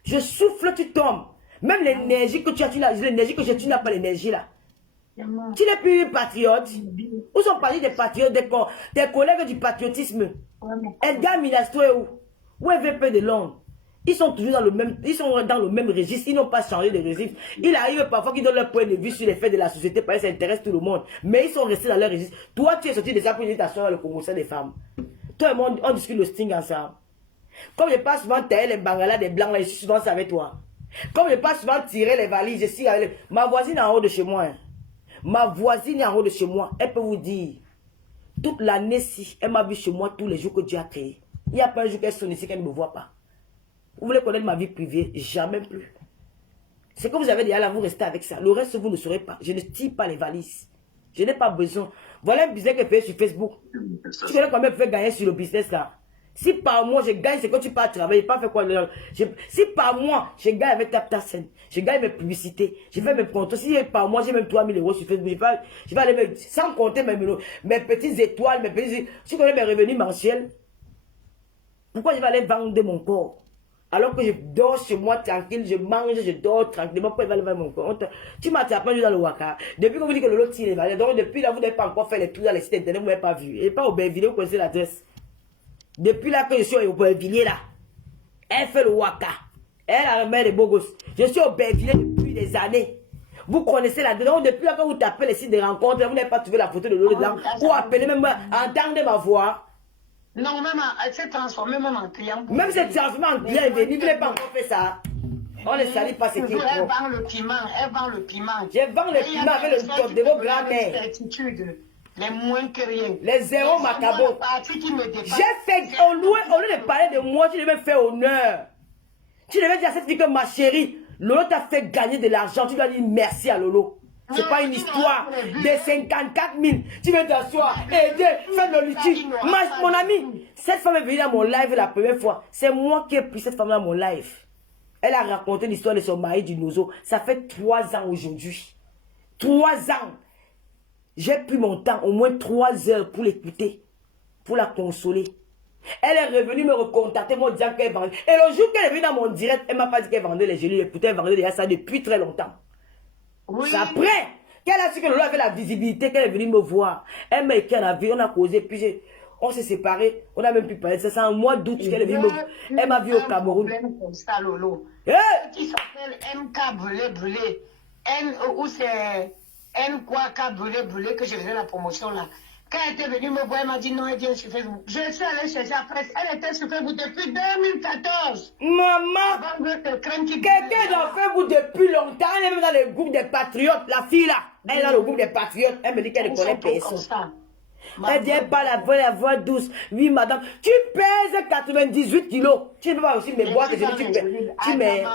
Je souffle, tu tombes. Même l'énergie que tu as, l'énergie que tu n'as pas l'énergie là. Tu n'es plus patriote. Où sont partis des patriotes, des collègues du patriotisme? Edgar Minastro est où? Où est VP de Londres? Ils sont toujours dans le même registre. Ils n'ont pas changé de registre. Il arrive parfois qu'ils donnent leur point de vue sur les faits de la société parce que ça intéresse tout le monde. Mais ils sont restés dans leur registre. Toi, tu es sorti de ça pour dire ta soeur le Congo des femmes. Toi et moi, on discute le sting ensemble. Comme je passe souvent tailler les bangalas des blancs, là, je suis souvent ça avec toi. Comme je passe souvent tirer les valises, je suis avec ma voisine en haut de chez moi. Hein. Ma voisine est en haut de chez moi. Elle peut vous dire, toute l'année, si elle m'a vu chez moi tous les jours que Dieu a créé. Il n'y a pas un jour qu'elle sonne ici qu'elle ne me voit pas. Vous voulez connaître ma vie privée? Jamais plus. C'est que vous avez déjà là, vous restez avec ça. Le reste, vous ne saurez pas. Je ne tire pas les valises. Je n'ai pas besoin. Voilà un business que je fais sur Facebook. Tu connais combien je peux gagner sur le business là? Si par mois je gagne, c'est que tu pars travailler, pas faire quoi. Si par mois je gagne avec ta scène, je gagne mes publicités, je fais mes comptes. Si par mois j'ai même 3 000 € sur Facebook, je vais aller sans compter mes petites étoiles, mes petits. Si je connais mes revenus mensuels, pourquoi je vais aller vendre mon corps? Alors que je dors chez moi tranquille, je mange, je dors tranquillement, pourquoi il va aller vendre mon corps? Tu m'as tapé dans le Waka. Depuis que vous dites que le lot tire les valeurs, donc depuis là, vous n'avez pas encore fait les tours dans les sites internet, vous n'avez pas vu. Et pas au Berville, vous connaissez l'adresse. Depuis là que je suis au Berville là, elle fait le Waka. Elle a la mère de beaux gosses. Je suis au Berville depuis des années. Vous connaissez l'adresse. Donc depuis là que vous tapez les sites de rencontres, vous n'avez pas trouvé la photo de l'autre dedans. Ou appelez même, entendez ma voix. Non, même elle s'est transformée même en client. Même s'est transformée en client, vous n'avez pas encore fait ça. On ne salit pas ce qui est Elle propre. vend le piment, elle vend le piment. Je vends le piment avec le top de vos grands-mères. Les moins que rien. Les zéros macabos. J'ai fait, au lieu de parler de moi, tu devais faire honneur. Tu devais dire à cette fille que ma chérie, Lolo t'a fait gagner de l'argent. Tu dois dire merci à Lolo. C'est pas une histoire de 54 000. Tu veux t'asseoir, aider, faire le litige. Mon ami, cette femme est venue dans mon live la première fois. C'est moi qui ai pris cette femme dans mon live. Elle a raconté l'histoire de son mari du Nozo. Ça fait 3 ans aujourd'hui. 3 ans. J'ai pris mon temps, au moins 3 heures pour l'écouter, pour la consoler. Elle est revenue me recontacter, me disant qu'elle vendait. Et le jour qu'elle est venue dans mon direct, elle m'a pas dit qu'elle vendait les gelées. Écoutez, elle vendait déjà ça depuis très longtemps. Oui. C'est après qu'elle a su que Lolo avait la visibilité, qu'elle est venue me voir. Elle m'a écrit en avis, on a causé, puis on s'est séparés. On a même pu parler de ça. C'est en mois d'août qu'elle est venue me voir. Elle m'a vu au Cameroun. Comme ça, Lolo. Qui s'appelle MK Brûlé. Ou c'est... quoi, brûlé, que je faisais la promotion là. Quand elle était venue me voir, elle m'a dit non, elle vient sur Facebook. Je suis allée chercher après. Elle était sur Facebook depuis 2014. Maman, quelqu'un est dans Facebook depuis longtemps. Elle est même dans le groupe des patriotes. La fille là, elle est dans le groupe des patriotes. Elle me dit qu'elle ne connaît personne. Elle dit, elle parle la voix douce. Oui, madame, tu pèses 98 kilos. Tu ne peux pas aussi me boire que tu mets.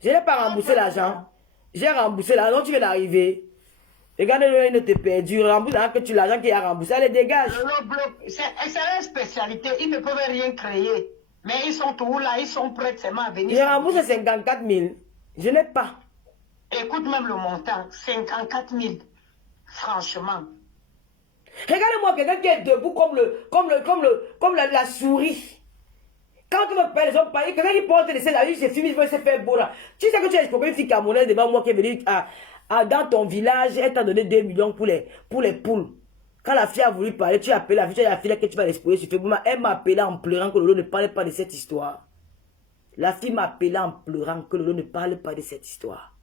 Je n'ai pas remboursé l'argent. J'ai remboursé l'argent, tu viens d'arriver. Regarde-le, il ne te perdu. Rembourse l'argent que tu l'argent qui a remboursé. Allez, dégage. C'est leur spécialité. Ils ne peuvent rien créer. Mais ils sont tous là, ils sont prêts seulement à venir. J'ai remboursé 54 000. Je n'ai pas. Écoute même le montant. 54 000. Franchement. Regarde-moi quelqu'un qui est debout comme la souris. Quand tu me parles, les hommes parlent, quelqu'un qui porte les scènes, la vie, c'est fini, il faut se faire beau là. Tu sais que tu as exproprié une fille camerounaise devant moi qui est venue dans ton village, elle t'a donné 2 millions pour les poules. Quand la fille a voulu parler, tu as appelé la fille, tu as dit à la fille que tu vas l'exposer sur Facebook. Elle m'a appelé en pleurant que Lolo ne parlait pas de cette histoire. La fille m'a appelé en pleurant que Lolo ne parle pas de cette histoire.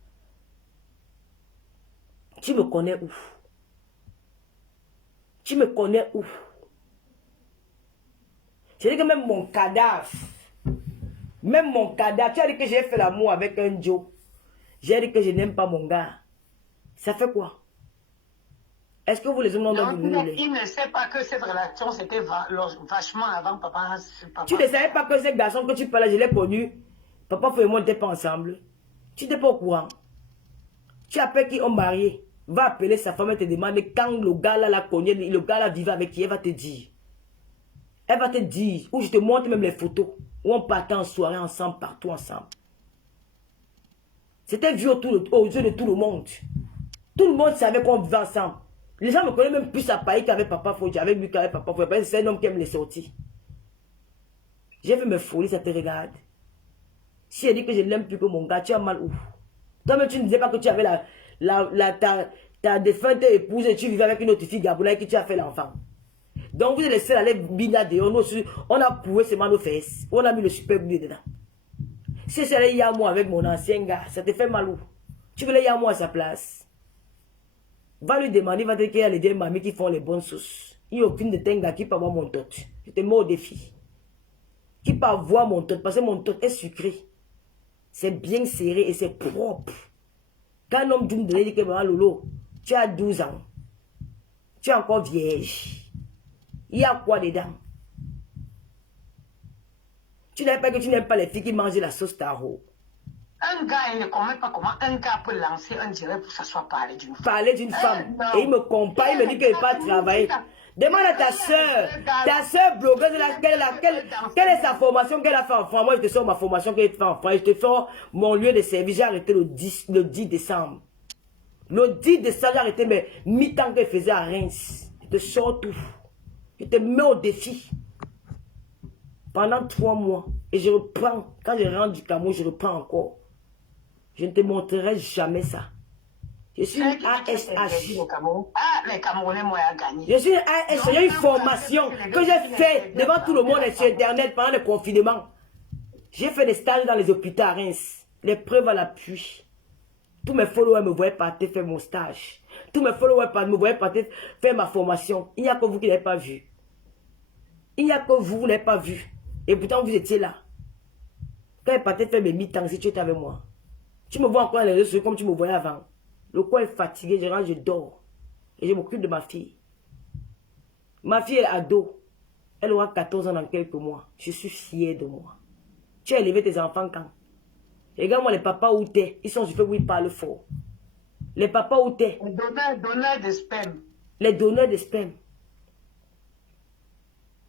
Tu me connais où? Tu me connais où? J'ai dit que même mon cadavre, tu as dit que j'ai fait l'amour avec un Joe. J'ai dit que je n'aime pas mon gars. Ça fait quoi? Est-ce que vous les hommes n'ont pas vu? Il ne sait pas que cette relation c'était vachement avant papa. Tu ne savais pas que ce garçon que tu parles, je l'ai connu. Papa et moi n'étaient pas ensemble. Tu n'étais pas au courant. Tu appelles qui ont marié. Va appeler sa femme et te demander quand le gars là l'a connu, le gars là vivait avec qui, elle va te dire. Elle va te dire, ou je te montre même les photos, où on partait en soirée ensemble, partout ensemble. C'était vu aux yeux de tout le monde. Tout le monde savait qu'on vivait ensemble. Les gens me connaissent même plus à Paris qu'avec Papa Fouji, avec lui qu'avec Papa Fouji. C'est un homme qui aime les sorties. J'ai fait mes folies, ça te regarde. Si elle dit que je l'aime plus que mon gars, tu as mal où? Toi-même, tu ne disais pas que tu avais ta défunte épouse et tu vivais avec une autre fille gabonaise qui tu as fait l'enfant. Donc vous êtes laissé aller bina dehors, on a pouvé seulement nos fesses, on a mis le super glue dedans. Si c'est allé y a moi avec mon ancien gars, ça te fait mal où? Tu veux y a moi à sa place? Va lui demander, va te dire qu'il y a les deux mamies qui font les bonnes sauces. Il n'y a aucune de tes gars qui peut avoir mon tot. Je te mets au défi. Qui peut avoir mon tot, parce que mon tot est sucré. C'est bien serré et c'est propre. Quand un homme me dit que Lolo, tu as 12 ans. Tu es encore vierge. Il y a quoi dedans? Tu n'aimes pas que tu n'aimes pas les filles qui mangent la sauce taro. Un gars, il ne comprend pas comment un gars peut lancer un direct pour s'asseoir parler d'une femme. Parler d'une femme. Et il me compare, il me dit qu'il ne peut pas travailler. Demande à ta soeur blogueuse, quelle est sa formation qu'elle a fait en France. Moi, je te sors ma formation qu'elle a fait en France. Je te sors mon lieu de service. J'ai arrêté le 10 décembre. Le 10 décembre, j'ai arrêté mes mi-temps qu'elle faisait à Reims. Je te sors tout. Je te mets au défi. Pendant 3 mois. Et je reprends. Quand je rentre du Cameroun, je reprends encore. Je ne te montrerai jamais ça. Je suis une ASH. Ah, les Camerounais m'ont gagné. Je suis une ASH. J'ai une formation que j'ai faite devant tout le monde et sur Internet pendant le confinement. J'ai fait des stages dans les hôpitaux à Reims. Les preuves à l'appui. Tous mes followers me voyaient partir faire mon stage. Tous mes followers me voyaient partir faire ma formation. Il n'y a que vous qui n'avez pas vu. Il n'y a que vous, vous n'avez pas vu. Et pourtant, vous étiez là. Quand il partait faire mes mi-temps, si tu étais avec moi. Tu me vois encore dans les réseaux sociaux comme tu me voyais avant. Le corps est fatigué, je rentre, je dors. Et je m'occupe de ma fille. Ma fille est ado. Elle aura 14 ans dans quelques mois. Je suis fier de moi. Tu as élevé tes enfants quand? Regarde-moi les papas où t'es. Ils sont sur Facebook où ils parlent fort. Les papas où t'es. Les donneurs de sperme. Les donneurs de sperme.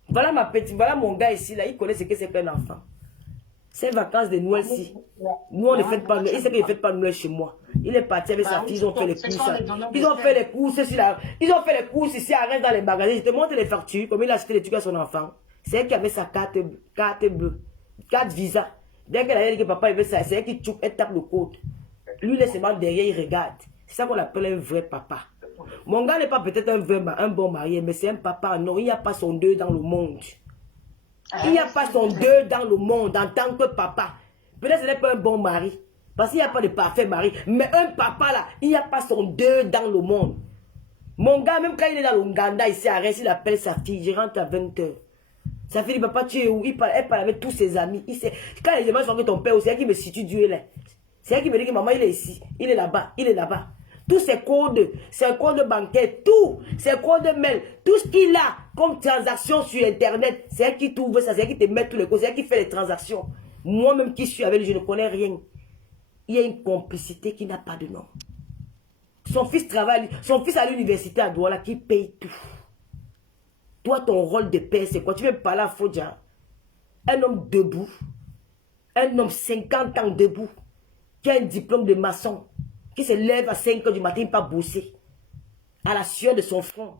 Voilà ma petite, voilà mon gars ici, là, il connaît ce que c'est qu'un enfant. Ces vacances de Noël-ci, nous on ne fait pas Noël, il sait qu'il ne fait pas Noël chez moi. Il est parti avec sa fille, ils ont fait les courses. Ils ont fait les courses ici, là. Ils ont fait les courses ici, arrête dans les magasins. Je te montre les factures, comme il a acheté les trucs à son enfant. C'est elle qui avait sa carte bleue, carte Visa. Dès qu'elle a dit que papa il veut ça, c'est elle qui tchoupe, elle tape le code. Lui, il est seulement derrière, il regarde. C'est ça qu'on appelle un vrai papa. Mon gars n'est pas peut-être un bon marié, mais c'est un papa. Non, il n'y a pas son deux dans le monde. Il n'y a pas son deux dans le monde en tant que papa. Peut-être que ce n'est pas un bon mari. Parce qu'il n'y a pas de parfait mari. Mais un papa là, il n'y a pas son deux dans le monde. Mon gars, même quand il est dans l'Ouganda, ici à Reims, il appelle sa fille. Je rentre à 20h. Sa fille dit, papa, tu es où? Elle parle avec tous ses amis. Quand les gens sont avec ton père, c'est elle qui me situe Dieu là. C'est elle qui me dit que maman, il est ici. Il est là-bas. Il est là-bas. Tous ces codes, ces codes bancaires, tout, ces codes mail, tout ce qu'il a comme transaction sur Internet, c'est elle qui trouve ça, c'est elle qui te met tous les codes, c'est elle qui fait les transactions. Moi-même qui suis avec lui, je ne connais rien. Il y a une complicité qui n'a pas de nom. Son fils travaille, son fils à l'université à Douala qui paye tout. Toi, ton rôle de père, c'est quoi? Tu veux parler à Fodja? Un homme debout, un homme 50 ans debout, qui a un diplôme de maçon, qui se lève à 5 h du matin, il ne pas bosser, à la sueur de son front.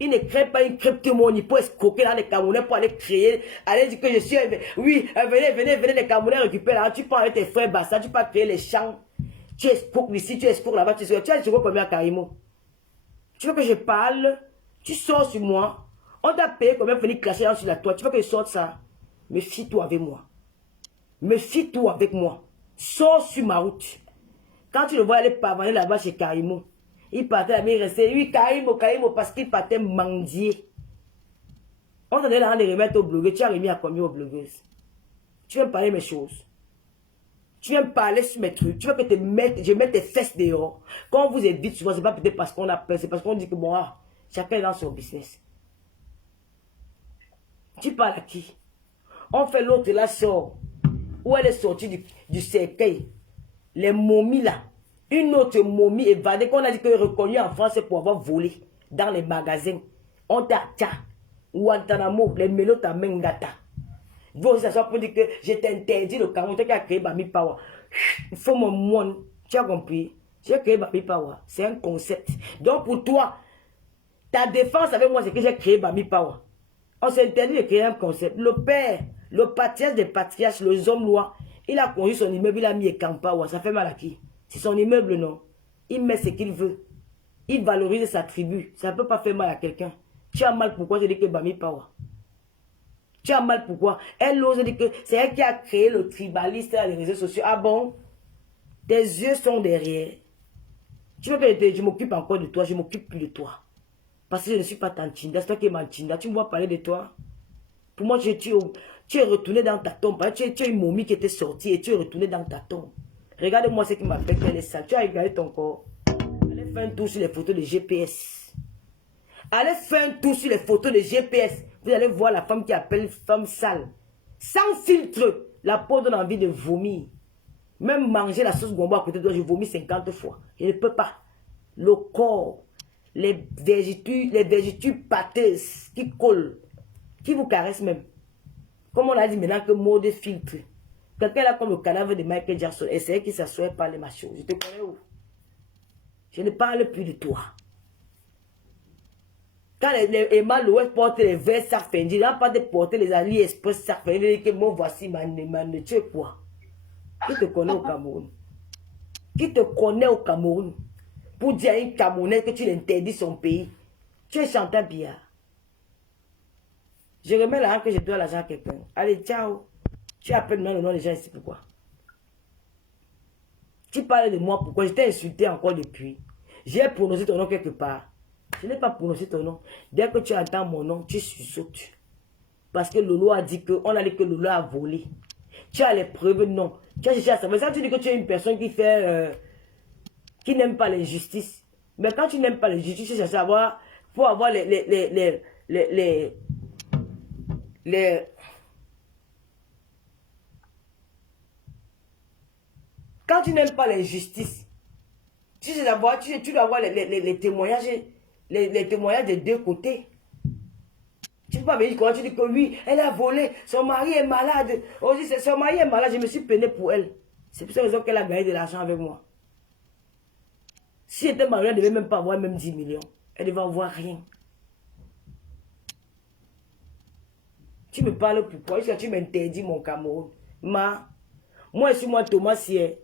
Il ne crée pas une crypto-monnaie pour escroquer dans les Camerounais, pour aller créer, aller dire que je suis, oui, venez, les Camerounais récupèrent là, tu pars avec tes frères Bassa, tu pars créer les champs, tu escroques ici, tu escroques là-bas, tu as escroqué combien à Karimo? Tu veux que je parle? Tu sors sur moi, on t'a payé combien pour venir clasher sur la toile, tu veux que je sorte ça? Méfie-toi avec moi. Méfie-toi avec moi. Sors sur ma route. Quand tu le vois aller pavaner là-bas chez Karimo, il partait là, il restait, oui, Karimo, parce qu'il partait mendier. On t'a donné l'argent de remettre aux blogueurs, tu as remis à combien aux blogueuses? Tu viens me parler mes choses. Tu viens me parler sur mes trucs. Tu veux que je mette tes fesses dehors. Quand on vous évite souvent, c'est pas peut-être parce qu'on a peur, c'est parce qu'on dit que bon, chacun est dans son business. Tu parles à qui? On fait l'autre là sort. Où elle est sortie du cercueil. Les momies là. Une autre momie évadée qu'on a dit que reconnue en France pour avoir volé dans les magasins. On t'a tcha. Guantanamo, les mélotes à Mengata. Vous, ça soit pour dire que je t'interdis le Cameroun qui a créé Bami Power. Il faut mon monde. Tu as compris? J'ai créé Bami Power. C'est un concept. Donc pour toi, ta défense avec moi, c'est que j'ai créé Bami Power. On s'interdit de créer un concept. Le père, le patriarche des patriarches, le homme noir, il a construit son immeuble, il a mis Ekampawa. Ça fait mal à qui? C'est son immeuble, non? Il met ce qu'il veut. Il valorise sa tribu. Ça ne peut pas faire mal à quelqu'un. Tu as mal pourquoi je dis que Bami Power? Tu as mal pourquoi? Elle ose dire que c'est elle qui a créé le tribaliste dans les réseaux sociaux. Ah bon? Tes yeux sont derrière. Tu veux que je m'occupe encore de toi? Je ne m'occupe plus de toi. Parce que je ne suis pas Tanchinda. C'est toi qui es Manchinda. Tu me vois parler de toi? Pour moi, tu es retourné dans ta tombe. Tu es une momie qui était sortie et tu es retourné dans ta tombe. Regarde-moi ce qui m'appelle qu'elle est sale. Tu as regardé ton corps. Allez faire un tour sur les photos de GPS. Allez faire un tour sur les photos de GPS. Vous allez voir la femme qui appelle femme sale. Sans filtre, la peau donne envie de vomir. Même manger la sauce gombo à côté de toi, je vomis 50 fois. Je ne peux pas. Le corps, les végétures pâteuses qui collent, qui vous caressent même. Comme on a dit maintenant que mode filtre. Quelqu'un là comme le cadavre de Michael Jackson, et c'est elle qui s'assoit par les machos. Je te connais où? Je ne parle plus de toi. Quand les Emma Loès portent les verts Sarfendi, il n'a pas de porter les alliés express Sarfendi, que moi voici man, tu es quoi? Qui te connaît au Cameroun? Qui te connaît au Cameroun? Pour dire à un Camerounais que tu l'interdis son pays. Tu es chantant bien. Je remets l'argent que je dois l'argent à quelqu'un. Allez, ciao. Tu appelles le nom des gens ici, pourquoi? Tu parles de moi, pourquoi? Je t'ai insulté encore depuis. J'ai prononcé ton nom quelque part. Je n'ai pas prononcé ton nom. Dès que tu entends mon nom, tu sautes. Parce que Lolo a dit que, on a dit que Lolo a volé. Tu as les preuves? Non. Tu as cherché à savoir. Ça, tu dis que tu es une personne qui fait... qui n'aime pas l'injustice. Mais quand tu n'aimes pas l'injustice, tu cherches à savoir... Pour avoir Quand tu n'aimes pas l'injustice, tu sais d'abord, tu dois avoir les témoignages, les témoignages des deux côtés. Tu ne peux pas venir quand tu dis que oui, elle a volé, son mari est malade. Aussi, son mari est malade, je me suis peiné pour elle. C'est pour cette raison qu'elle a gagné de l'argent avec moi. Si elle était malade, elle ne devait même pas avoir même 10 millions. Elle ne devait avoir rien. Tu me parles pourquoi? Est-ce que tu m'interdis mon Cameroun? Moi, si moi, Thomas Sier,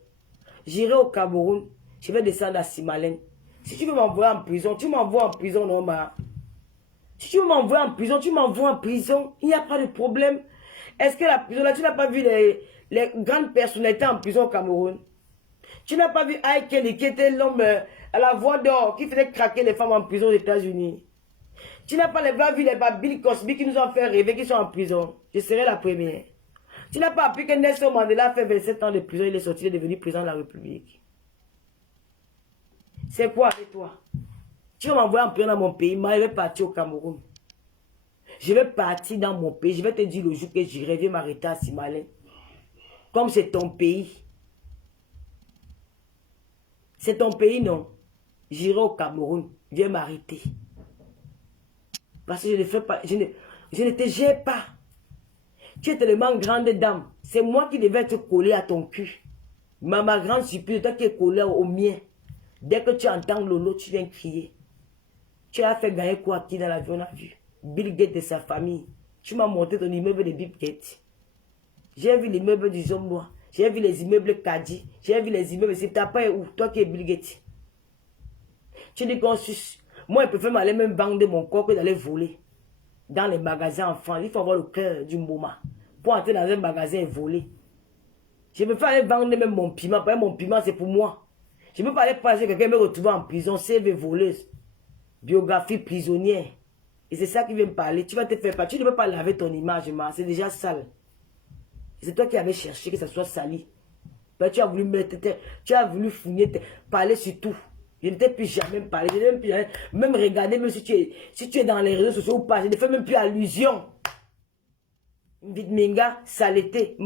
j'irai au Cameroun, je vais descendre à Simalène. Si tu veux m'envoyer en prison, tu m'envoies en prison, non, ma. Si tu veux m'envoyer en prison, tu m'envoies en prison. Il n'y a pas de problème. Est-ce que la prison, là, tu n'as pas vu les grandes personnalités en prison au Cameroun? Tu n'as pas vu Aikeli, qui était l'homme à la voix d'or, qui faisait craquer les femmes en prison aux États-Unis? Tu n'as pas vu les Bill Cosby qui nous ont fait rêver, qui sont en prison? Je serai la première. Tu n'as pas appris que Nelson Mandela a fait 27 ans de prison, il est sorti, il est devenu président de la République. C'est quoi avec toi? Tu vas m'envoyer en prison dans mon pays, moi je vais partir au Cameroun. Je vais partir dans mon pays, je vais te dire le jour que j'irai, viens m'arrêter à Simalène. Comme c'est ton pays. C'est ton pays, non? J'irai au Cameroun, viens m'arrêter. Parce que je ne fais pas, je ne te gère pas. Tu es tellement grande dame. C'est moi qui devais te coller à ton cul. Mais ma grande surprise, toi qui es collé au mien. Dès que tu entends Lolo, tu viens crier. Tu as fait gagner quoi qui dans la vie, on a vu? Bill Gates et sa famille. Tu m'as montré ton immeuble de Bill Gates. J'ai vu l'immeuble du Zombois. J'ai vu les immeubles Kadi. J'ai vu les immeubles. C'est ta part où? Toi qui es Bill Gates. Tu dis qu'on suce. Moi, je préfère m'aller même vendre mon corps que d'aller voler. Dans les magasins enfants. Il faut avoir le cœur du moment. Pour entrer dans un magasin et voler. Je peux pas aller vendre même mon piment. Parce que mon piment, c'est pour moi. Je ne peux pas aller passer quelqu'un me retrouver en prison. CV voleuse. Biographie prisonnière. Et c'est ça qui vient me parler. Tu vas te faire pas. Tu ne peux pas laver ton image, c'est déjà sale. C'est toi qui avais cherché que ça soit sali. Ben, tu as voulu mettre, tu as voulu fouiller, parler sur tout. Je ne t'ai plus jamais parlé. Je n'ai même plus jamais, même regarder, même si tu es dans les réseaux sociaux ou pas. Je ne fais même plus allusion. Vidminga, saleté,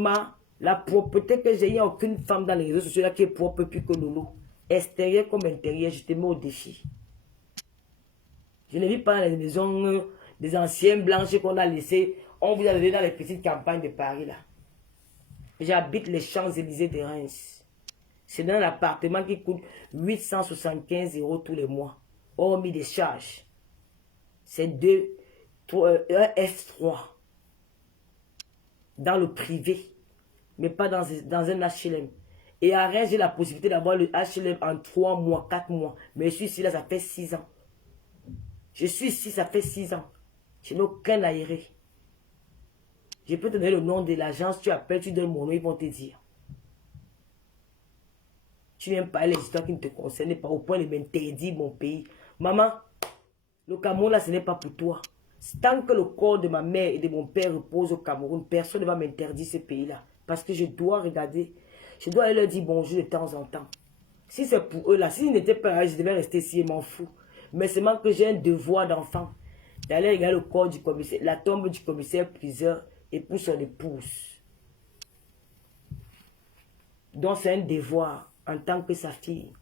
la propreté que j'ai, il n'y a aucune femme dans les réseaux sociaux là qui est propre plus que Lolo. Extérieur comme intérieur, je te mets au défi. Je ne vis pas dans les maisons des anciens blanches qu'on a laissés. On vous a donné dans les petites campagnes de Paris là. J'habite les Champs-Élysées de Reims. C'est dans un appartement qui coûte 875 € tous les mois. Hormis des charges. C'est un S3. Dans le privé. Mais pas dans un HLM. Et à Reims, j'ai la possibilité d'avoir le HLM en 3 mois, 4 mois. Mais je suis ici, là, ça fait 6 ans. Je suis ici, ça fait 6 ans. Je n'ai aucun aéré. Je peux te donner le nom de l'agence, tu appelles, tu donnes mon nom, ils vont te dire. Tu n'aimes pas les histoires qui ne te concernent pas, au point de m'interdire mon pays. Maman, le Cameroun là, ce n'est pas pour toi. Tant que le corps de ma mère et de mon père repose au Cameroun, personne ne va m'interdire ce pays-là. Parce que je dois regarder, je dois aller leur dire bonjour de temps en temps. Si c'est pour eux là, s'ils n'étaient pas là, je devais rester ici et m'en fous. Mais c'est moi que j'ai un devoir d'enfant. D'aller regarder le corps du commissaire, la tombe du commissaire priseur et pour son épouse. Donc c'est un devoir en tant que sa fille.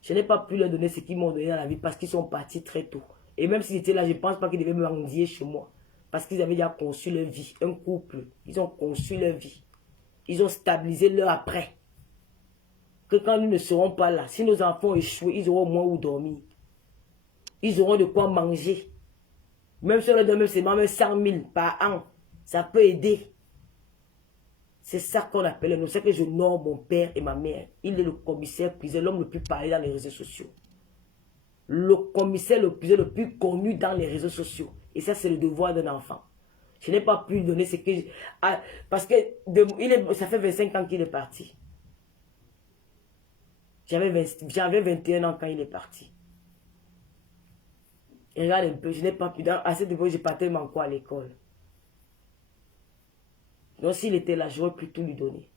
Je n'ai pas pu leur donner ce qu'ils m'ont donné dans la vie parce qu'ils sont partis très tôt. Et même s'ils étaient là, je ne pense pas qu'ils devaient me mendier chez moi. Parce qu'ils avaient déjà conçu leur vie. Un couple, ils ont conçu leur vie. Ils ont stabilisé leur après. Que quand nous ne serons pas là, si nos enfants échouent, ils auront au moins où dormir. Ils auront de quoi manger. Même si on leur donne même 100 000 par an, ça peut aider. C'est ça qu'on appelle. C'est ça que je nomme mon père et ma mère. Il est le commissaire priseur, l'homme le plus parlé dans les réseaux sociaux. Le commissaire le plus connu dans les réseaux sociaux. Et ça, c'est le devoir d'un enfant. Je n'ai pas pu lui donner ce que... parce que ça fait 25 ans qu'il est parti. J'avais 21 ans quand il est parti. Et regarde un peu, je n'ai pas pu... À cette époque, je partais même quoi à l'école. Donc s'il était là, j'aurais pu tout lui donner.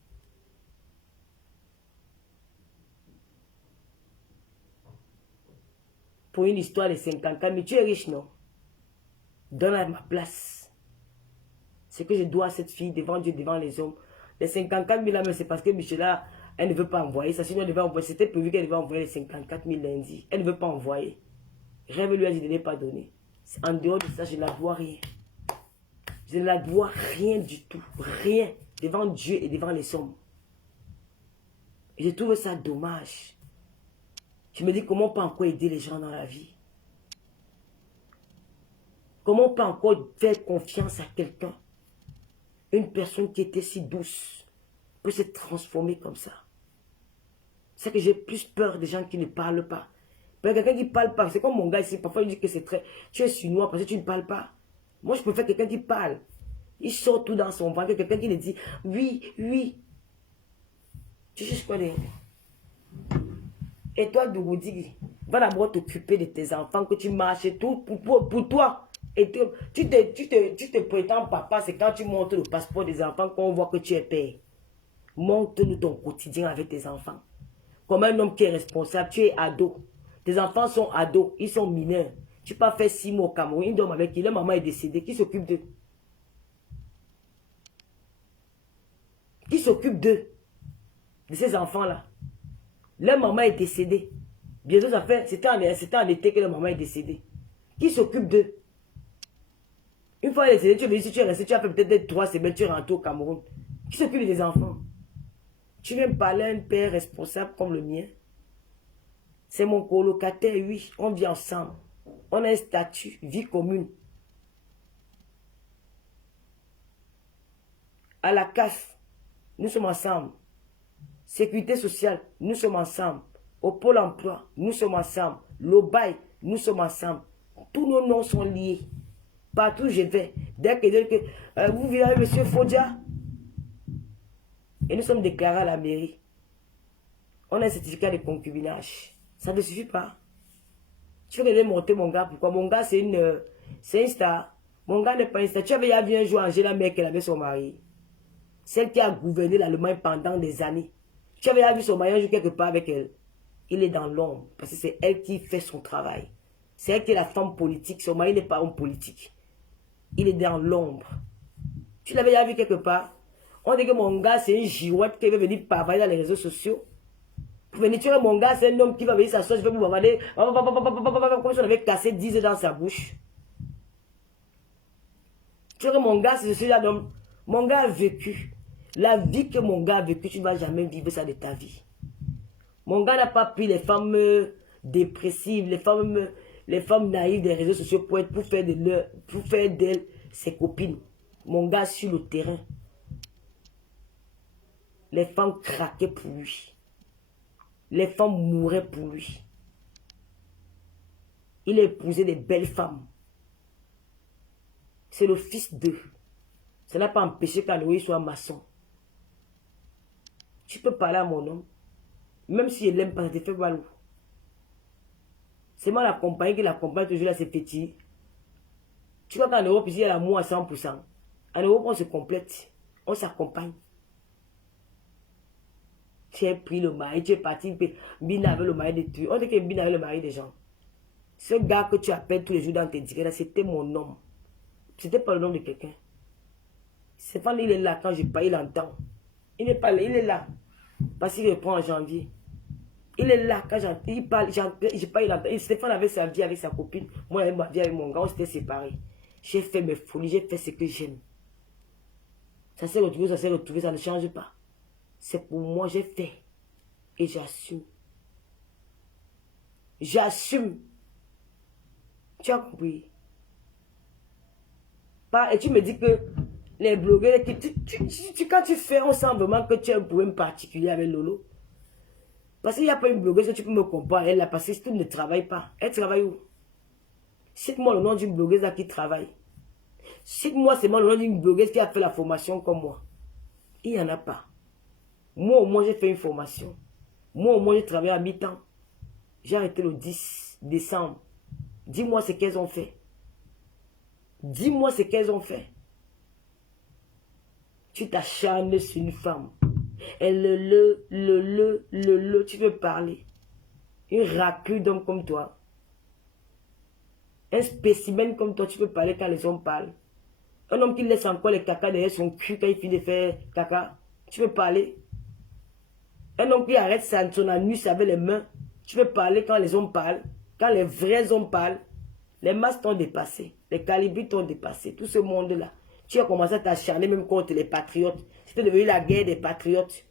Pour une histoire de 50 ans, mais tu es riche, non? Donne à ma place. Ce que je dois à cette fille devant Dieu, devant les hommes. Les 54 000 là, mais c'est parce que Michela, elle ne veut pas envoyer ça. Sinon, elle devait envoyer. C'était prévu qu'elle devait envoyer les 54 000 lundi. Elle ne veut pas envoyer. Rêve lui a dit de ne pas donner. En dehors de ça, je ne la dois rien. Je ne la dois rien du tout. Rien. Devant Dieu et devant les hommes. Et je trouve ça dommage. Je me dis comment on peut encore aider les gens dans la vie. Comment on peut encore faire confiance à quelqu'un. Une personne qui était si douce peut se transformer comme ça. C'est que j'ai plus peur des gens qui ne parlent pas. Quelqu'un qui ne parle pas, c'est comme mon gars ici, parfois il dit que c'est très... Tu es chinois parce que tu ne parles pas. Moi je préfère quelqu'un qui parle. Il sort tout dans son ventre, quelqu'un qui le dit oui, oui. Tu sais quoi dire? Et toi, Dougoudi, va d'abord t'occuper de tes enfants, que tu marches et tout pour toi. Et tu te prétends papa, c'est quand tu montres le passeport des enfants qu'on voit que tu es père. Montre-nous ton quotidien avec tes enfants. Comme un homme qui est responsable, tu es ado. Tes enfants sont ados, ils sont mineurs. Tu peux pas faire 6 mois au Cameroun, ils dorment avec qui? Leur maman est décédée, qui s'occupe d'eux? Qui s'occupe d'eux? De ces enfants-là? Leur maman est décédée. Bientôt, ça fait, c'était en été que leur maman est décédée. Qui s'occupe d'eux? Une fois elle est décédée, tu es venu, si tu es resté, tu as fait peut-être 3 semaines, tu es rentré au Cameroun. Qui s'occupe des enfants? Tu viens me parler à un père responsable comme le mien? C'est mon colocataire, oui. On vit ensemble. On a un statut, vie commune. À la CAF, nous sommes ensemble. Sécurité sociale, nous sommes ensemble. Au Pôle emploi, nous sommes ensemble. L'OBAI, nous sommes ensemble. Tous nos noms sont liés. Partout où je vais. Dès que vous vivez avec M. Fodia. Et nous sommes déclarés à la mairie. On a un certificat de concubinage. Ça ne suffit pas. Tu veux monter mon gars. Pourquoi? Mon gars, c'est une star. Mon gars n'est pas une star. Tu avais déjà vu un jour Angela Merkel avec son mari. Celle qui a gouverné l'Allemagne pendant des années. Tu avais déjà vu son mari un jour quelque part avec elle. Il est dans l'ombre. Parce que c'est elle qui fait son travail. C'est elle qui est la femme politique. Son mari n'est pas homme politique. Il est dans l'ombre. Tu l'avais déjà vu quelque part? On dit que mon gars, c'est une girouette qui veut venir parler dans les réseaux sociaux. Pour venir tuer mon gars, c'est un homme qui va venir s'asseoir, je vais vous bavarder. Comme si on avait cassé 10 œufs dans sa bouche. Tu vois que mon gars, c'est celui-là d'homme. Mon gars a vécu. La vie que mon gars a vécu, tu ne vas jamais vivre ça de ta vie. Mon gars n'a pas pris les femmes dépressives, les femmes naïves des réseaux sociaux pour faire d'elles ses copines. Mon gars sur le terrain. Les femmes craquaient pour lui. Les femmes mouraient pour lui. Il a épousé des belles femmes. C'est le fils d'eux. Ça n'a pas empêché qu'Aloïs soit maçon. Tu peux parler à mon homme. Même si elle l'aime pas, ça te fait mal. C'est moi la compagnie qui l'accompagne toujours là, c'est petit. Tu vois qu'en Europe, ici, il y a l'amour à 100%. En Europe, on se complète. On s'accompagne. Tu as pris le mari, tu es parti, Bina avec le mari de tu. On dit que Bina avec le mari des gens. Ce gars que tu appelles tous les jours dans tes directs, c'était mon homme. C'était pas le nom de quelqu'un. Stéphane, il est là quand je parle, il entend. Il n'est pas là, il est là. Parce qu'il reprend en janvier. Il est là quand il parle, je parle, il entend. Stéphane avait sa vie avec sa copine. Moi, j'avais ma vie avec mon gars, on s'était séparés. J'ai fait mes folies, j'ai fait ce que j'aime. Ça s'est retrouvé, ça ne change pas. C'est pour moi, j'ai fait. Et j'assume. J'assume. Tu as compris? Et tu me dis que les blogueurs, quand tu fais, on sent vraiment que tu as un problème particulier avec Lolo. Parce qu'il n'y a pas une blogueuse que tu peux me comparer elle là, parce que si tu ne travaille pas, elle travaille où? Cite-moi le nom d'une blogueuse là qui travaille. Cite-moi seulement le nom d'une blogueuse qui a fait la formation comme moi. Il n'y en a pas. Moi, au moins, j'ai fait une formation. Moi, au moins, j'ai travaillé à mi-temps. J'ai arrêté le 10 décembre. Dis-moi ce qu'elles ont fait. Dis-moi ce qu'elles ont fait. Tu t'acharnes sur une femme. Et tu veux parler. Une raclure d'homme comme toi. Un spécimen comme toi, tu peux parler quand les hommes parlent. Un homme qui laisse encore les caca derrière son cul quand il finit de faire caca, tu peux parler. Un homme qui arrête son anus avec les mains, tu peux parler quand les hommes parlent. Quand les vrais hommes parlent, les masses t'ont dépassé, les calibrites t'ont dépassé, tout ce monde-là. Tu as commencé à t'acharner même contre les patriotes. C'était devenu la guerre des patriotes.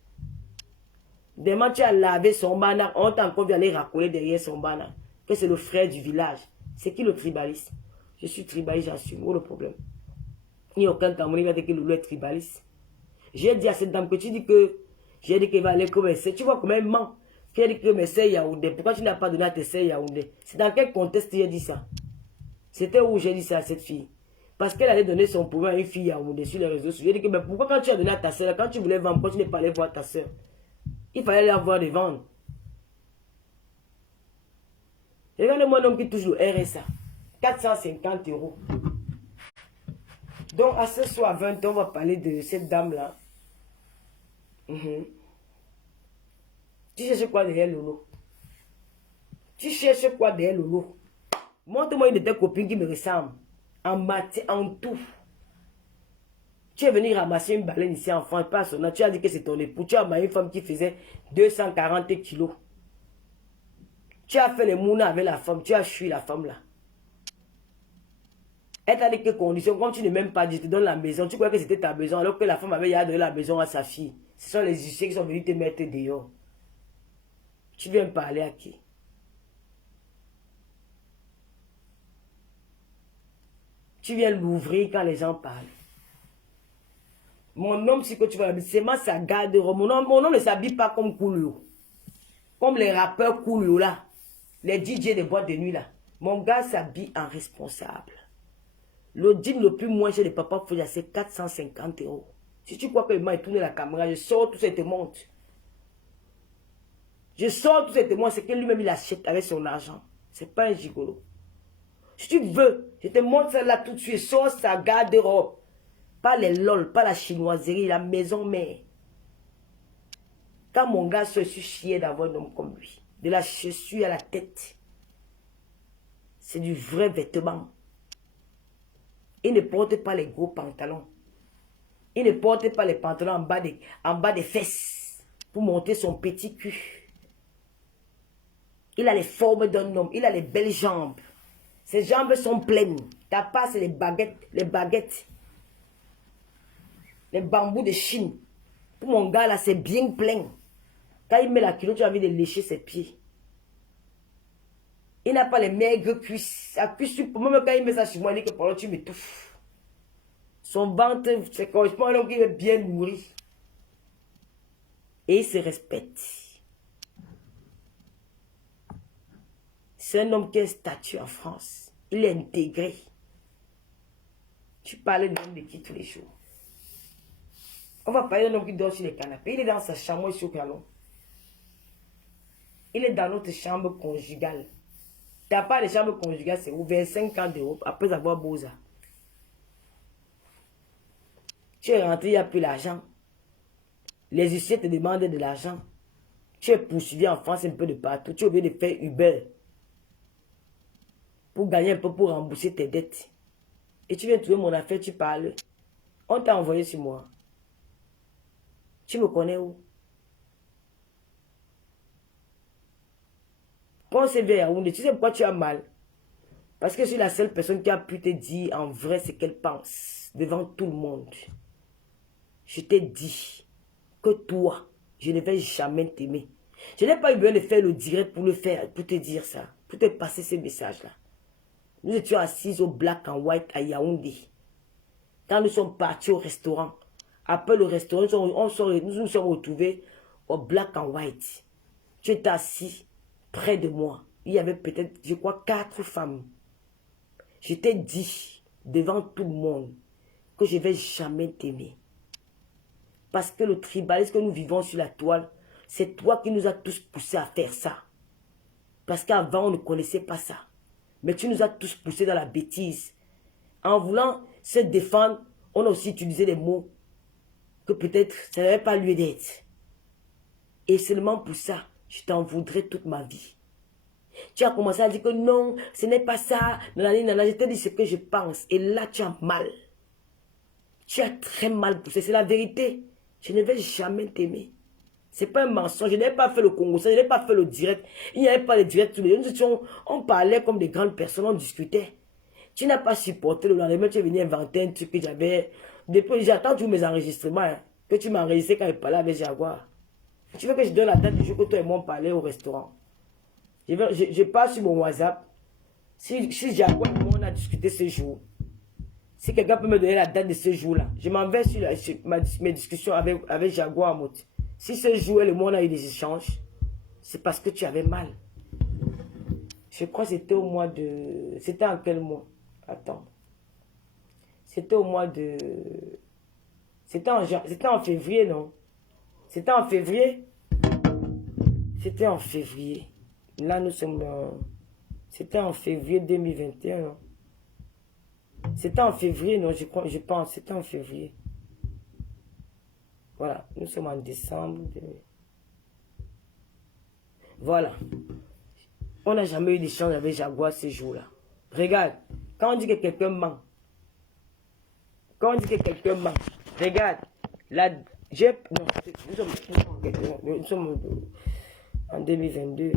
Demain, tu as lavé son banner, on t'a encore vu aller racoler derrière son banner. Que c'est le frère du village. C'est qui le tribaliste? Je suis tribaliste, j'assume. Où le problème? Il n'y a aucun temps, il va dire que Loulou est tribaliste. J'ai dit à cette dame que tu dis que j'ai dit qu'elle va aller commercer. Tu vois comment elle ment. Tu as dit que mes sœurs Yaoundé. Pourquoi tu n'as pas donné à tes sœurs Yaoundé? C'est dans quel contexte j'ai dit ça? C'était où j'ai dit ça à cette fille? Parce qu'elle allait donner son pouvoir à une fille Yaoundé sur les réseaux sociaux. J'ai dit que mais pourquoi quand tu as donné à ta sœur, quand tu voulais vendre, pourquoi tu n'es pas allé voir ta sœur? Il fallait aller voir les vendre. Regarde-moi un homme qui touche le RSA. 450 €. Donc, à ce soir, 20 h, on va parler de cette dame-là. Tu cherches quoi derrière Lolo? Tu cherches quoi derrière Lolo? Montre-moi une de tes copines qui me ressemble. En matière, en tout. Tu es venu ramasser une baleine ici en France, pas son nom. Tu as dit que c'est ton époux. Tu as marié une femme qui faisait 240 kilos. Tu as fait les mounas avec la femme. Tu as fui la femme là. Elle t'a dit que conditions, comme tu ne m'aimes pas, je te donne la maison. Tu croyais que c'était ta maison alors que la femme avait donné la maison à sa fille. Ce sont les huissiers qui sont venus te mettre dehors. Tu viens parler à qui? Tu viens l'ouvrir quand les gens parlent. Mon homme, c'est que tu vas c'est ma sa garde-robe. Mon homme ne s'habille pas comme Coolio. Comme les rappeurs Coolio là. Les DJ de boîte de nuit là. Mon gars s'habille en responsable. Le jean le plus moins cher de Papa Fouja, c'est 450 €. Si tu crois que il m'a tourné la caméra, je sors tout cette montre. Je sors tout cette montre, c'est que lui-même il achète avec son argent. C'est pas un gigolo. Si tu veux, je te montre ça là tout de suite. Sors sa garde-robe. Pas les lol, pas la chinoiserie, la maison mère. Quand mon gars se suis chié d'avoir un homme comme lui. De la chaussure à la tête. C'est du vrai vêtement. Il ne porte pas les gros pantalons. Il ne porte pas les pantalons en bas des fesses. Pour monter son petit cul. Il a les formes d'un homme. Il a les belles jambes. Ses jambes sont pleines. Ta part, c'est les baguettes. Les baguettes. Les bambous de Chine. Pour mon gars, là, c'est bien plein. Quand il met la culotte, tu as envie de lécher ses pieds. Il n'a pas les maigres cuisses. Sa cuisse, même quand il met ça sur moi, il dit que pendant tu m'étouffes. Son ventre, c'est correspond à un homme qui est bien nourri. Et il se respecte. C'est un homme qui a un statut en France. Il est intégré. Tu parlais d'un de qui tous les jours? On va parler d'un homme qui dort sur les canapés. Il est dans sa chambre ici au salon. Il est dans notre chambre conjugale. Ta part de chambre conjugale, c'est ouvert 50 € après avoir Boza. Tu es rentré, il n'y a plus l'argent. Les huissiers te demandent de l'argent. Tu es poursuivi en France un peu de partout. Tu es obligé de faire Uber. Pour gagner un peu, pour rembourser tes dettes. Et tu viens trouver mon affaire, tu parles. On t'a envoyé sur moi. Tu me connais où? Quand c'est vers Yaoundé, tu sais pourquoi tu as mal? Parce que je suis la seule personne qui a pu te dire en vrai ce qu'elle pense. Devant tout le monde. Je t'ai dit que toi, je ne vais jamais t'aimer. Je n'ai pas eu besoin de faire le direct pour le faire, pour te dire ça. Pour te passer ces messages-là. Nous étions assis au Black and White à Yaoundé. Quand nous sommes partis au restaurant. Après le restaurant, nous nous sommes retrouvés au Black and White. Tu étais assis près de moi. Il y avait peut-être, je crois, 4 femmes. Je t'ai dit devant tout le monde que je ne vais jamais t'aimer. Parce que le tribalisme que nous vivons sur la toile, c'est toi qui nous as tous poussés à faire ça. Parce qu'avant, on ne connaissait pas ça. Mais tu nous as tous poussés dans la bêtise. En voulant se défendre, on a aussi utilisé des mots que peut-être ça n'avait pas lieu d'être. Et seulement pour ça, je t'en voudrais toute ma vie. Tu as commencé à dire que non, ce n'est pas ça. Je te dis ce que je pense. Et là, tu as mal. Tu as très mal poussé. C'est la vérité. Je ne vais jamais t'aimer. Ce n'est pas un mensonge. Je n'ai pas fait le Congo. Je n'ai pas fait le direct. Il n'y avait pas de direct. On parlait comme des grandes personnes. On discutait. Tu n'as pas supporté le lendemain. Tu es venu inventer un truc que j'avais. Depuis, j'attends tous mes enregistrements. Hein, que tu m'as enregistré quand je parlais avec Jaguar. Tu veux que je donne la date du jour que toi et moi on parlait au restaurant? Je passe sur mon WhatsApp. Si Jaguar et moi on a discuté ce jour, si quelqu'un peut me donner la date de ce jour-là, je m'en vais sur mes discussions avec Jaguar en mode. Si ce jour et moi on a eu des échanges, c'est parce que tu avais mal. Je crois que c'était au mois de... C'était en quel mois? Attends. C'était au mois de... C'était en février, non? C'était en février? C'était en février. Là, nous sommes... C'était en février 2021, non? C'était en février, non? Je pense. C'était en février. Voilà. Nous sommes en décembre. Voilà. On n'a jamais eu d'échange avec Jaguar ce jour-là. Regarde. Quand on dit que quelqu'un ment. Quand on dit que quelqu'un ment. Regarde. Là, nous sommes en 2022.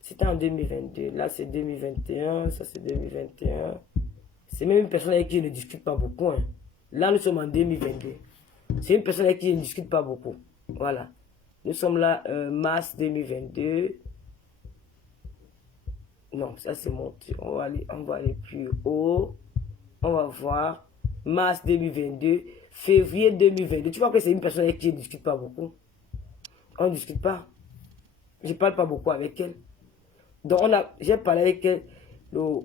C'était en 2022. Là, c'est 2021. Ça, c'est 2021. C'est même une personne avec qui je ne discute pas beaucoup. Hein. Là, nous sommes en 2022. C'est une personne avec qui je ne discute pas beaucoup. Voilà. Nous sommes là, mars 2022. Non, ça c'est mon... On va aller plus haut. On va voir. Mars 2022. Février 2022. Tu vois que c'est une personne avec qui je ne discute pas beaucoup. On ne discute pas. Je ne parle pas beaucoup avec elle. Donc, j'ai parlé avec elle le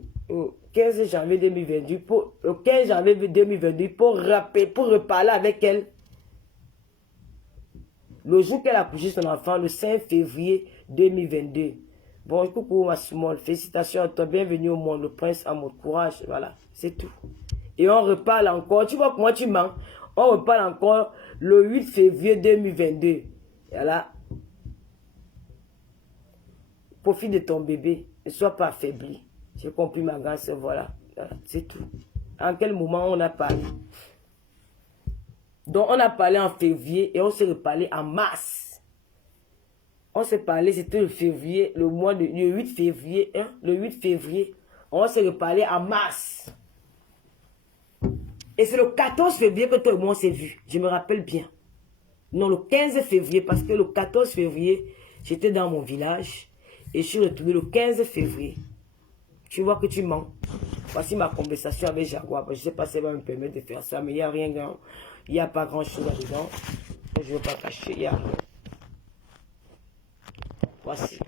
15 janvier 2022. Le 15 janvier 2022 pour reparler avec elle. Le jour qu'elle a accouché son enfant, le 5 février 2022. Bon, coucou ma small, félicitations à toi, bienvenue au monde, le prince à mon courage, voilà, c'est tout. Et on reparle encore, tu vois comment tu mens, on reparle encore le 8 février 2022. Voilà. Profite de ton bébé, ne sois pas affaibli. J'ai compris ma grande soeur, voilà, c'est tout. En quel moment on a parlé? Donc on a parlé en février et on s'est reparlé en mars. On s'est parlé, c'était le février, le 8 février, hein, le 8 février. On s'est reparlé en mars. Et c'est le 14 février que toi et moi on s'est vu. Je me rappelle bien. Non, le 15 février, parce que le 14 février, j'étais dans mon village. Et je suis retourné le 15 février. Tu vois que tu mens. Voici ma conversation avec Jaguar. Je ne sais pas si elle va me permettre de faire ça, mais il n'y a rien, il n'y a pas grand chose là-dedans. Je ne veux pas cacher, il n'y a rien. Voici.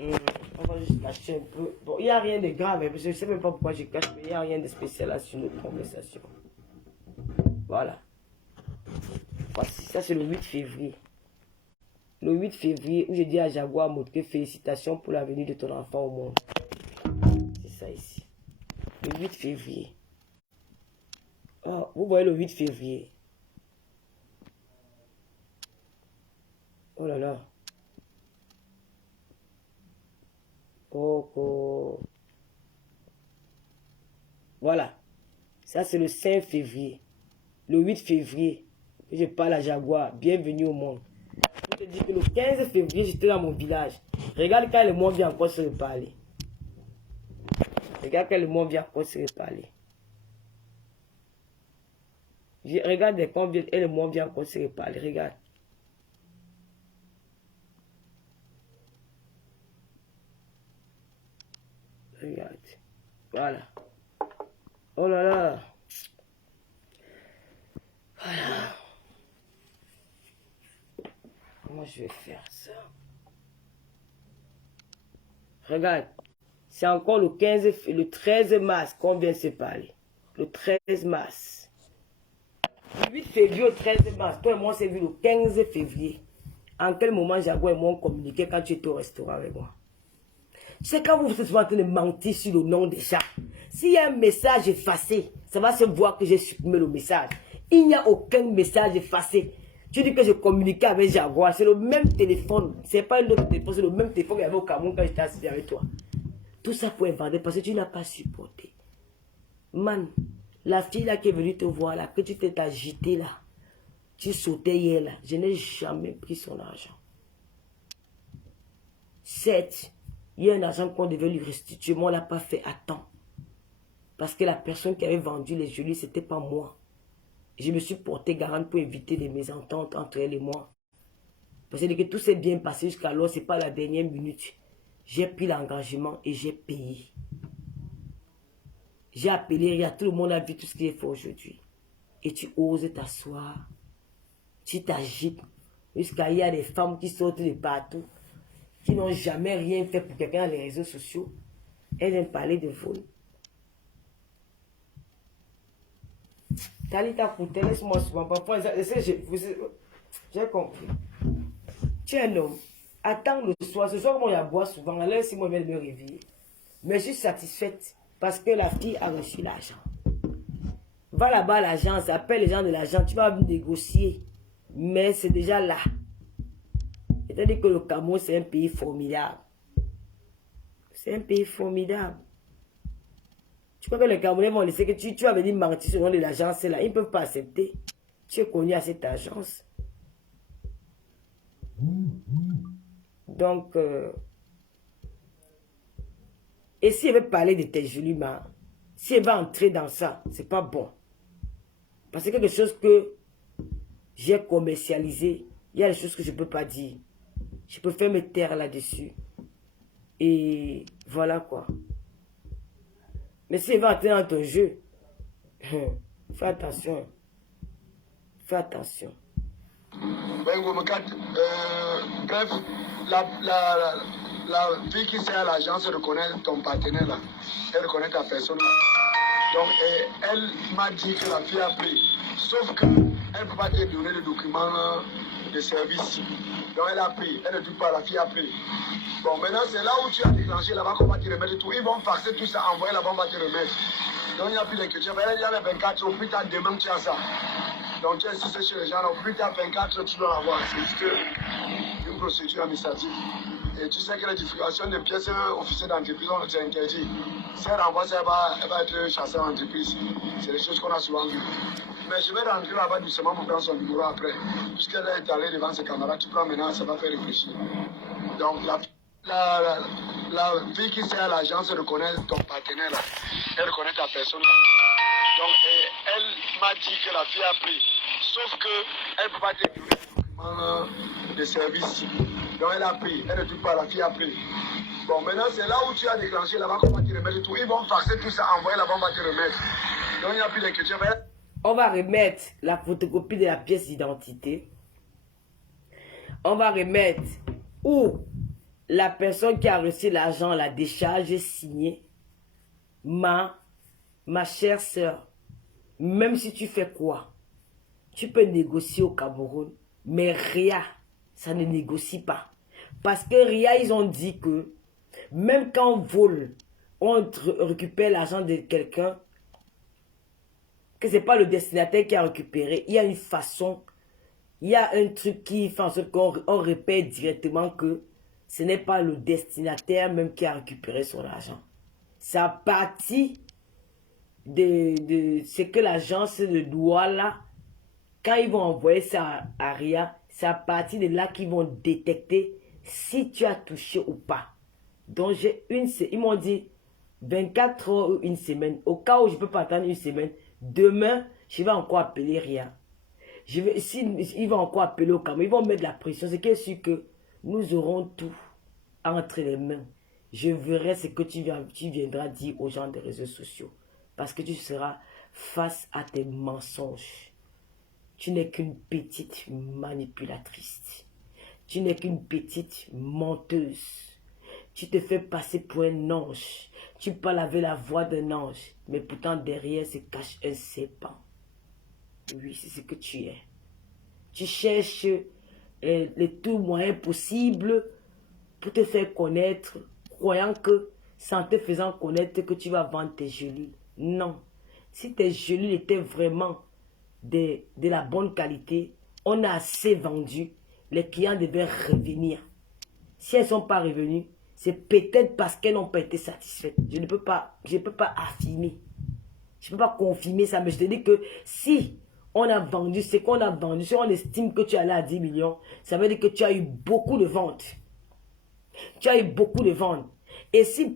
On va juste cacher un peu. Bon, il n'y a rien de grave. Je ne sais même pas pourquoi je cache, mais il n'y a rien de spécial là sur notre conversation. Voilà. Voici. Ça, c'est le 8 février. Le 8 février, où je dis à Jaguar Moutke, félicitations pour la venue de ton enfant au monde. C'est ça ici. Le 8 février. Oh, vous voyez le 8 février. Oh là là. Oh. Voilà. Ça, c'est le 5 février. Le 8 février, je parle à Jaguar. Bienvenue au monde. Je te dis que le 15 février, j'étais dans mon village. Regarde quand le monde vient encore se reparler. Regarde quand le monde vient encore se reparler. Regarde quand le monde vient encore se reparler. Regarde. Regarde. Voilà. Oh là là. Voilà. Comment je vais faire ça? Regarde. C'est encore le 13 mars qu'on vient de se parler. Le 13 mars. Le 8 février au 13 mars. Toi et moi, on s'est vu le 15 février. En quel moment Jaguar et moi on communiquait quand tu étais au restaurant avec moi? C'est quand vous êtes en train de mentir sur le nom des chats. S'il y a un message effacé, ça va se voir que j'ai supprimé le message. Il n'y a aucun message effacé. Tu dis que je communiquais avec Jaguar, c'est le même téléphone. C'est pas un autre téléphone, c'est le même téléphone qu'il y avait au Cameroun quand j'étais assis avec toi. Tout ça pour inventer parce que tu n'as pas supporté. Man, la fille là qui est venue te voir là, que tu t'es agité là, tu sautais hier là, je n'ai jamais pris son argent. Certes, il y a un argent qu'on devait lui restituer, mais on ne l'a pas fait à temps. Parce que la personne qui avait vendu les jolis, ce n'était pas moi. Je me suis porté garante pour éviter des mésententes entre elle et moi. Parce que tout s'est bien passé jusqu'alors, ce n'est pas la dernière minute. J'ai pris l'engagement et j'ai payé. J'ai appelé Ria, tout le monde a vu tout ce qu'il est fait aujourd'hui. Et tu oses t'asseoir. Tu t'agites. Jusqu'à il y a des femmes qui sortent de partout, qui n'ont jamais rien fait pour quelqu'un dans les réseaux sociaux. Elles viennent parler de vol. Talita Kouté, laisse-moi souvent. Parfois, j'ai compris. Tu es un homme. Attends le soir. Ce soir, moi, il y a boire souvent. Alors, si moi, je vais me réveiller. Mais je suis satisfaite parce que la fille a reçu l'argent. Va là-bas à l'agence, appelle les gens de l'agence. Tu vas négocier. Mais c'est déjà là. C'est-à-dire que le Cameroun, c'est un pays formidable. C'est un pays formidable. Tu crois que les Camerounais vont laisser que tu as venu mentir sur le nom de l'agence là. Ils ne peuvent pas accepter. Tu es connu à cette agence. Donc, et si elle veut parler de tes jolis mains, si elle va entrer dans ça, c'est pas bon. Parce que quelque chose que j'ai commercialisé, il y a des choses que je ne peux pas dire. Je préfère me taire là-dessus. Et voilà quoi. Mais si elle va entrer dans ton jeu, fais attention. Fais attention. Bref, la fille qui sert à l'agence reconnaît ton partenaire là. Elle reconnaît ta personne là. Donc, elle m'a dit que la fille a pris. Sauf qu'elle ne peut pas te donner le document de service. Donc, elle a pris. Elle ne dit pas, la fille a pris. Bon, maintenant, c'est là où tu as déclenché là-bas qu'on va te remettre tout. Ils vont faxer tout ça, envoyer là-bas, on va te remettre. Donc, il n'y a plus d'inquiétude. Il y a les 24 heures, plus tard, demain, tu as ça. Donc, tu as insisté chez les gens, donc, plus tard, 24 heures, tu dois l'avoir. C'est juste une procédure administrative. Et tu sais que la divulgation des pièces officielles d'entreprise, on c'est interdit. Si elle renvoie ça, elle va être chassée en entreprise. C'est des choses qu'on a souvent vues. Mais je vais rentrer là-bas doucement pour prendre son numéro après. Puisqu'elle est allée devant ses camarades, tu prends maintenant, ça va faire réfléchir. Donc, la fille qui sert à l'agence reconnaît ton partenaire là. Elle reconnaît ta personne là. Donc, elle m'a dit que la fille a pris. Sauf qu'elle ne peut pas te donner le document de service. Donc, elle a pris. Elle ne dit pas, la fille a pris. Bon, maintenant, c'est là où tu as déclenché là-bas qu'on va te remettre tout. Ils vont faxer tout ça, envoyer là-bas, on va te remettre. Donc, il n'y a plus d'inquiétude. On va remettre la photocopie de la pièce d'identité. On va remettre où la personne qui a reçu l'argent, la décharge est signée. Ma chère sœur, même si tu fais quoi, tu peux négocier au Cameroun, mais RIA, ça ne négocie pas. Parce que RIA, ils ont dit que même quand on vole, on récupère l'argent de quelqu'un, que ce n'est pas le destinataire qui a récupéré. Il y a une façon, il y a un truc qui fait en sorte qu'on répète directement que ce n'est pas le destinataire même qui a récupéré son argent. Ça partit de ce que l'agence de Douala, quand ils vont envoyer ça à RIA, c'est à partir de là qu'ils vont détecter si tu as touché ou pas. Donc, ils m'ont dit 24 heures ou une semaine. Au cas où je ne peux pas attendre une semaine, demain, je vais encore appeler RIA. Ils vont encore appeler au Cameroun, ils vont mettre la pression. C'est sûr que nous aurons tout entre les mains. Je verrai ce que tu viendras dire aux gens des réseaux sociaux. Parce que tu seras face à tes mensonges. Tu n'es qu'une petite manipulatrice. Tu n'es qu'une petite menteuse. Tu te fais passer pour un ange. Tu parles avec la voix d'un ange. Mais pourtant derrière se cache un serpent. Oui, c'est ce que tu es. Tu cherches les tout moyens possibles pour te faire connaître, croyant que c'est en te faisant connaître que tu vas vendre tes gelules. Non. Si tes gelules étaient vraiment de la bonne qualité, on a assez vendu, les clients devaient revenir. Si elles ne sont pas revenues, c'est peut-être parce qu'elles n'ont pas été satisfaites. Je ne peux pas affirmer. Je ne peux pas confirmer ça, mais je te dis que si on a vendu ce qu'on a vendu, si on estime que tu es allé à 10 millions, ça veut dire que tu as eu beaucoup de ventes. Tu as eu beaucoup de ventes. Et si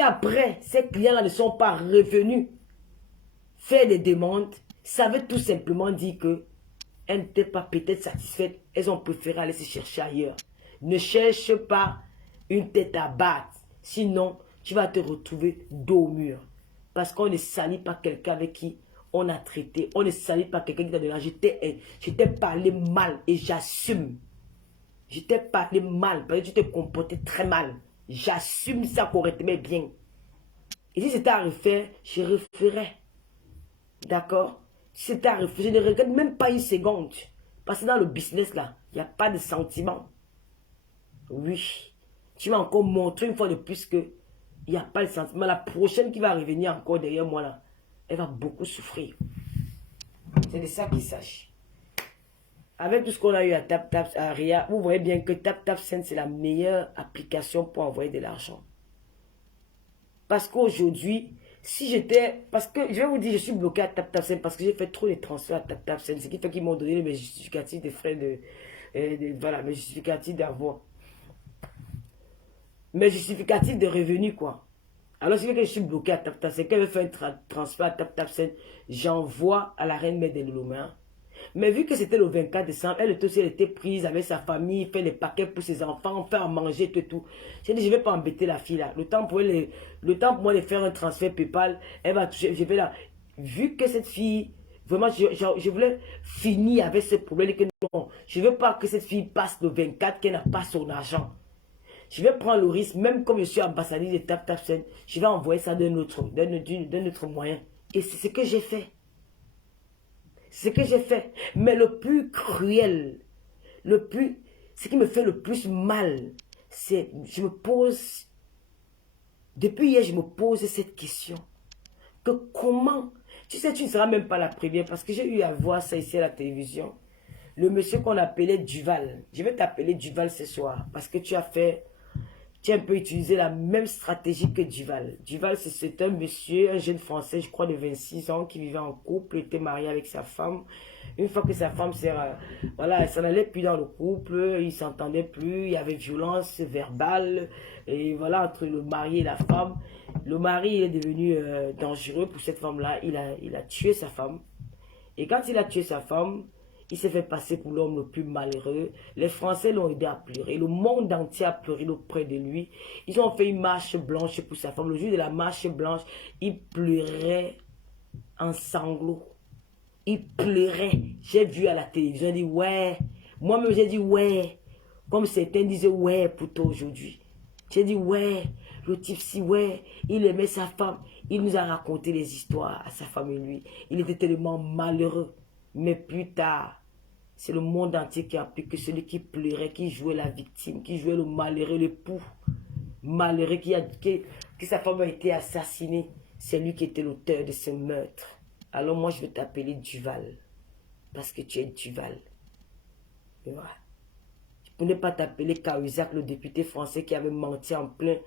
après, ces clients-là ne sont pas revenus faire des demandes, ça veut tout simplement dire qu'elles n'étaient pas peut-être satisfaites. Elles ont préféré aller se chercher ailleurs. Ne cherche pas une tête à battre. Sinon, tu vas te retrouver dos au mur. Parce qu'on ne salit pas quelqu'un avec qui on a traité. On ne salit pas quelqu'un qui t'a donné. Je t'ai parlé mal et j'assume. Je t'ai parlé mal parce que tu t'es comporté très mal. J'assume ça correctement bien. Et si c'était à refaire, je referais. D'accord? Si c'était à refaire, je ne regrette même pas une seconde. Parce que dans le business là, il n'y a pas de sentiment. Oui. Tu m'as encore montré une fois de plus que il n'y a pas de sentiment. La prochaine qui va revenir encore derrière moi là, elle va beaucoup souffrir. C'est de ça qu'il sache. Avec tout ce qu'on a eu à Ria, vous voyez bien que TapTapSend, c'est la meilleure application pour envoyer de l'argent. Parce qu'aujourd'hui, si j'étais... Parce que, je vais vous dire, je suis bloqué à TapTapSend parce que j'ai fait trop de transferts à TapTapSend. Ce qui fait qu'ils m'ont donné mes justificatifs de frais voilà, mes justificatifs d'avoir. Mes justificatifs de revenus, quoi. Alors, c'est que je suis bloqué à TapTapSend. Quand je fais un transfert à TapTapSend, j'envoie à la reine Mère des Lolomains. Mais vu que c'était le 24 décembre, elle était prise avec sa famille, fait les paquets pour ses enfants, faire à manger, tout. J'ai dit, je ne vais pas embêter la fille là. Le temps pour moi de faire un transfert PayPal, elle va toucher, je vais là. Vu que cette fille, vraiment, je voulais finir avec ce problème et que non, je ne veux pas que cette fille passe le 24, qu'elle n'a pas son argent. Je vais prendre le risque, même comme je suis ambassadeur de TapTapSend, je vais envoyer ça d'un autre moyen. Et c'est ce que j'ai fait. C'est ce que j'ai fait. Mais le plus cruel, ce qui me fait le plus mal, c'est, depuis hier, je me pose cette question. Que comment, tu sais, tu ne seras même pas la première, parce que j'ai eu à voir ça ici à la télévision. Le monsieur qu'on appelait Duval. Je vais t'appeler Duval ce soir, parce que tu as un peu utilisé la même stratégie que Duval. Duval, c'est un monsieur, un jeune français, je crois de 26 ans, qui vivait en couple, était marié avec sa femme. Une fois que sa femme voilà, elle s'en allait plus dans le couple, ils ne s'entendaient plus, il y avait violence verbale, et voilà, entre le mari et la femme. Le mari est devenu dangereux pour cette femme-là, il a tué sa femme. Et quand il a tué sa femme, il s'est fait passer pour l'homme le plus malheureux. Les Français l'ont aidé à pleurer. Le monde entier a pleuré auprès de lui. Ils ont fait une marche blanche pour sa femme. Le jour de la marche blanche, il pleurait en sanglots. Il pleurait. J'ai vu à la télévision, j'ai dit ouais. Moi-même, j'ai dit ouais. Comme certains disaient ouais pour toi aujourd'hui. J'ai dit ouais. Le type si ouais. Il aimait sa femme. Il nous a raconté les histoires à sa femme et lui. Il était tellement malheureux. Mais plus tard, c'est le monde entier qui a appris que celui qui pleurait, qui jouait la victime, qui jouait le malheureux, l'époux malheureux, que sa femme a été assassinée, c'est lui qui était l'auteur de ce meurtre. Alors moi, je vais t'appeler Duval, parce que tu es Duval. Et voilà. Je ne peux pas t'appeler Cahuzac, le député français qui avait menti en pleine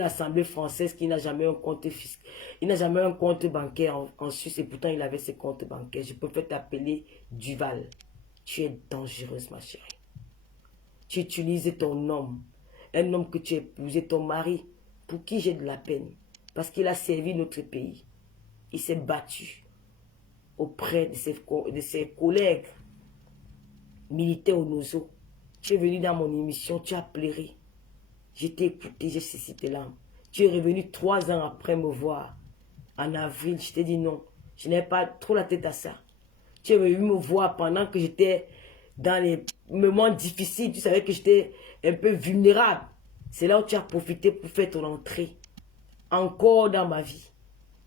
assemblée française, qui n'a jamais un compte fiscal. Il n'a jamais un compte bancaire en Suisse et pourtant il avait ses comptes bancaires. Je peux t'appeler Duval. Tu es dangereuse, ma chérie. Tu utilises ton homme, un homme que tu as épousé, ton mari, pour qui j'ai de la peine. Parce qu'il a servi notre pays. Il s'est battu auprès de ses collègues militaires au Nozo. Tu es venu dans mon émission, tu as pleuré. Je t'ai écouté, j'ai cessé tes larmes. Tu es revenu 3 ans après me voir. En avril, je t'ai dit non. Je n'avais pas trop la tête à ça. Tu es venu me voir pendant que j'étais dans les moments difficiles. Tu savais que j'étais un peu vulnérable. C'est là où tu as profité pour faire ton entrée. Encore dans ma vie.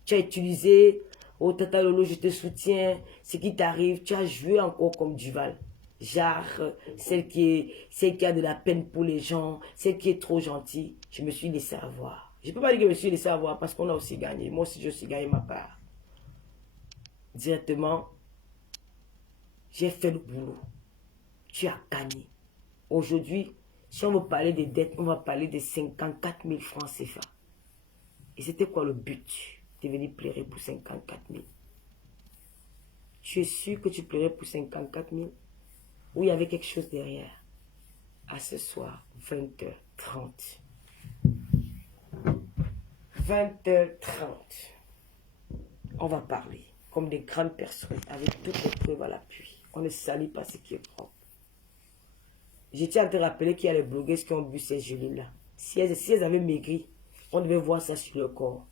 Tu as utilisé, oh Tata Lolo, je te soutiens. Ce qui t'arrive, tu as joué encore comme Duval. Genre, celle qui a de la peine pour les gens, celle qui est trop gentille, je me suis laissé avoir. Je ne peux pas dire que je me suis laissé avoir parce qu'on a aussi gagné. Moi aussi, je suis gagné ma part. directement, j'ai fait le boulot. Tu as gagné. Aujourd'hui, si on veut parler des dettes, on va parler de 54 000 francs CFA. Et c'était quoi le but de venir pleurer pour 54 000? Tu es sûr que tu pleurais pour 54 000? Ou il y avait quelque chose derrière? À ce soir, 20h30. 20h30. On va parler comme des grandes personnes avec toutes les preuves à l'appui. On ne salit pas ce qui est propre. Je tiens à te rappeler qu'il y a les blogueuses qui ont bu ces gelées-là. Si elles avaient maigri, on devait voir ça sur le corps.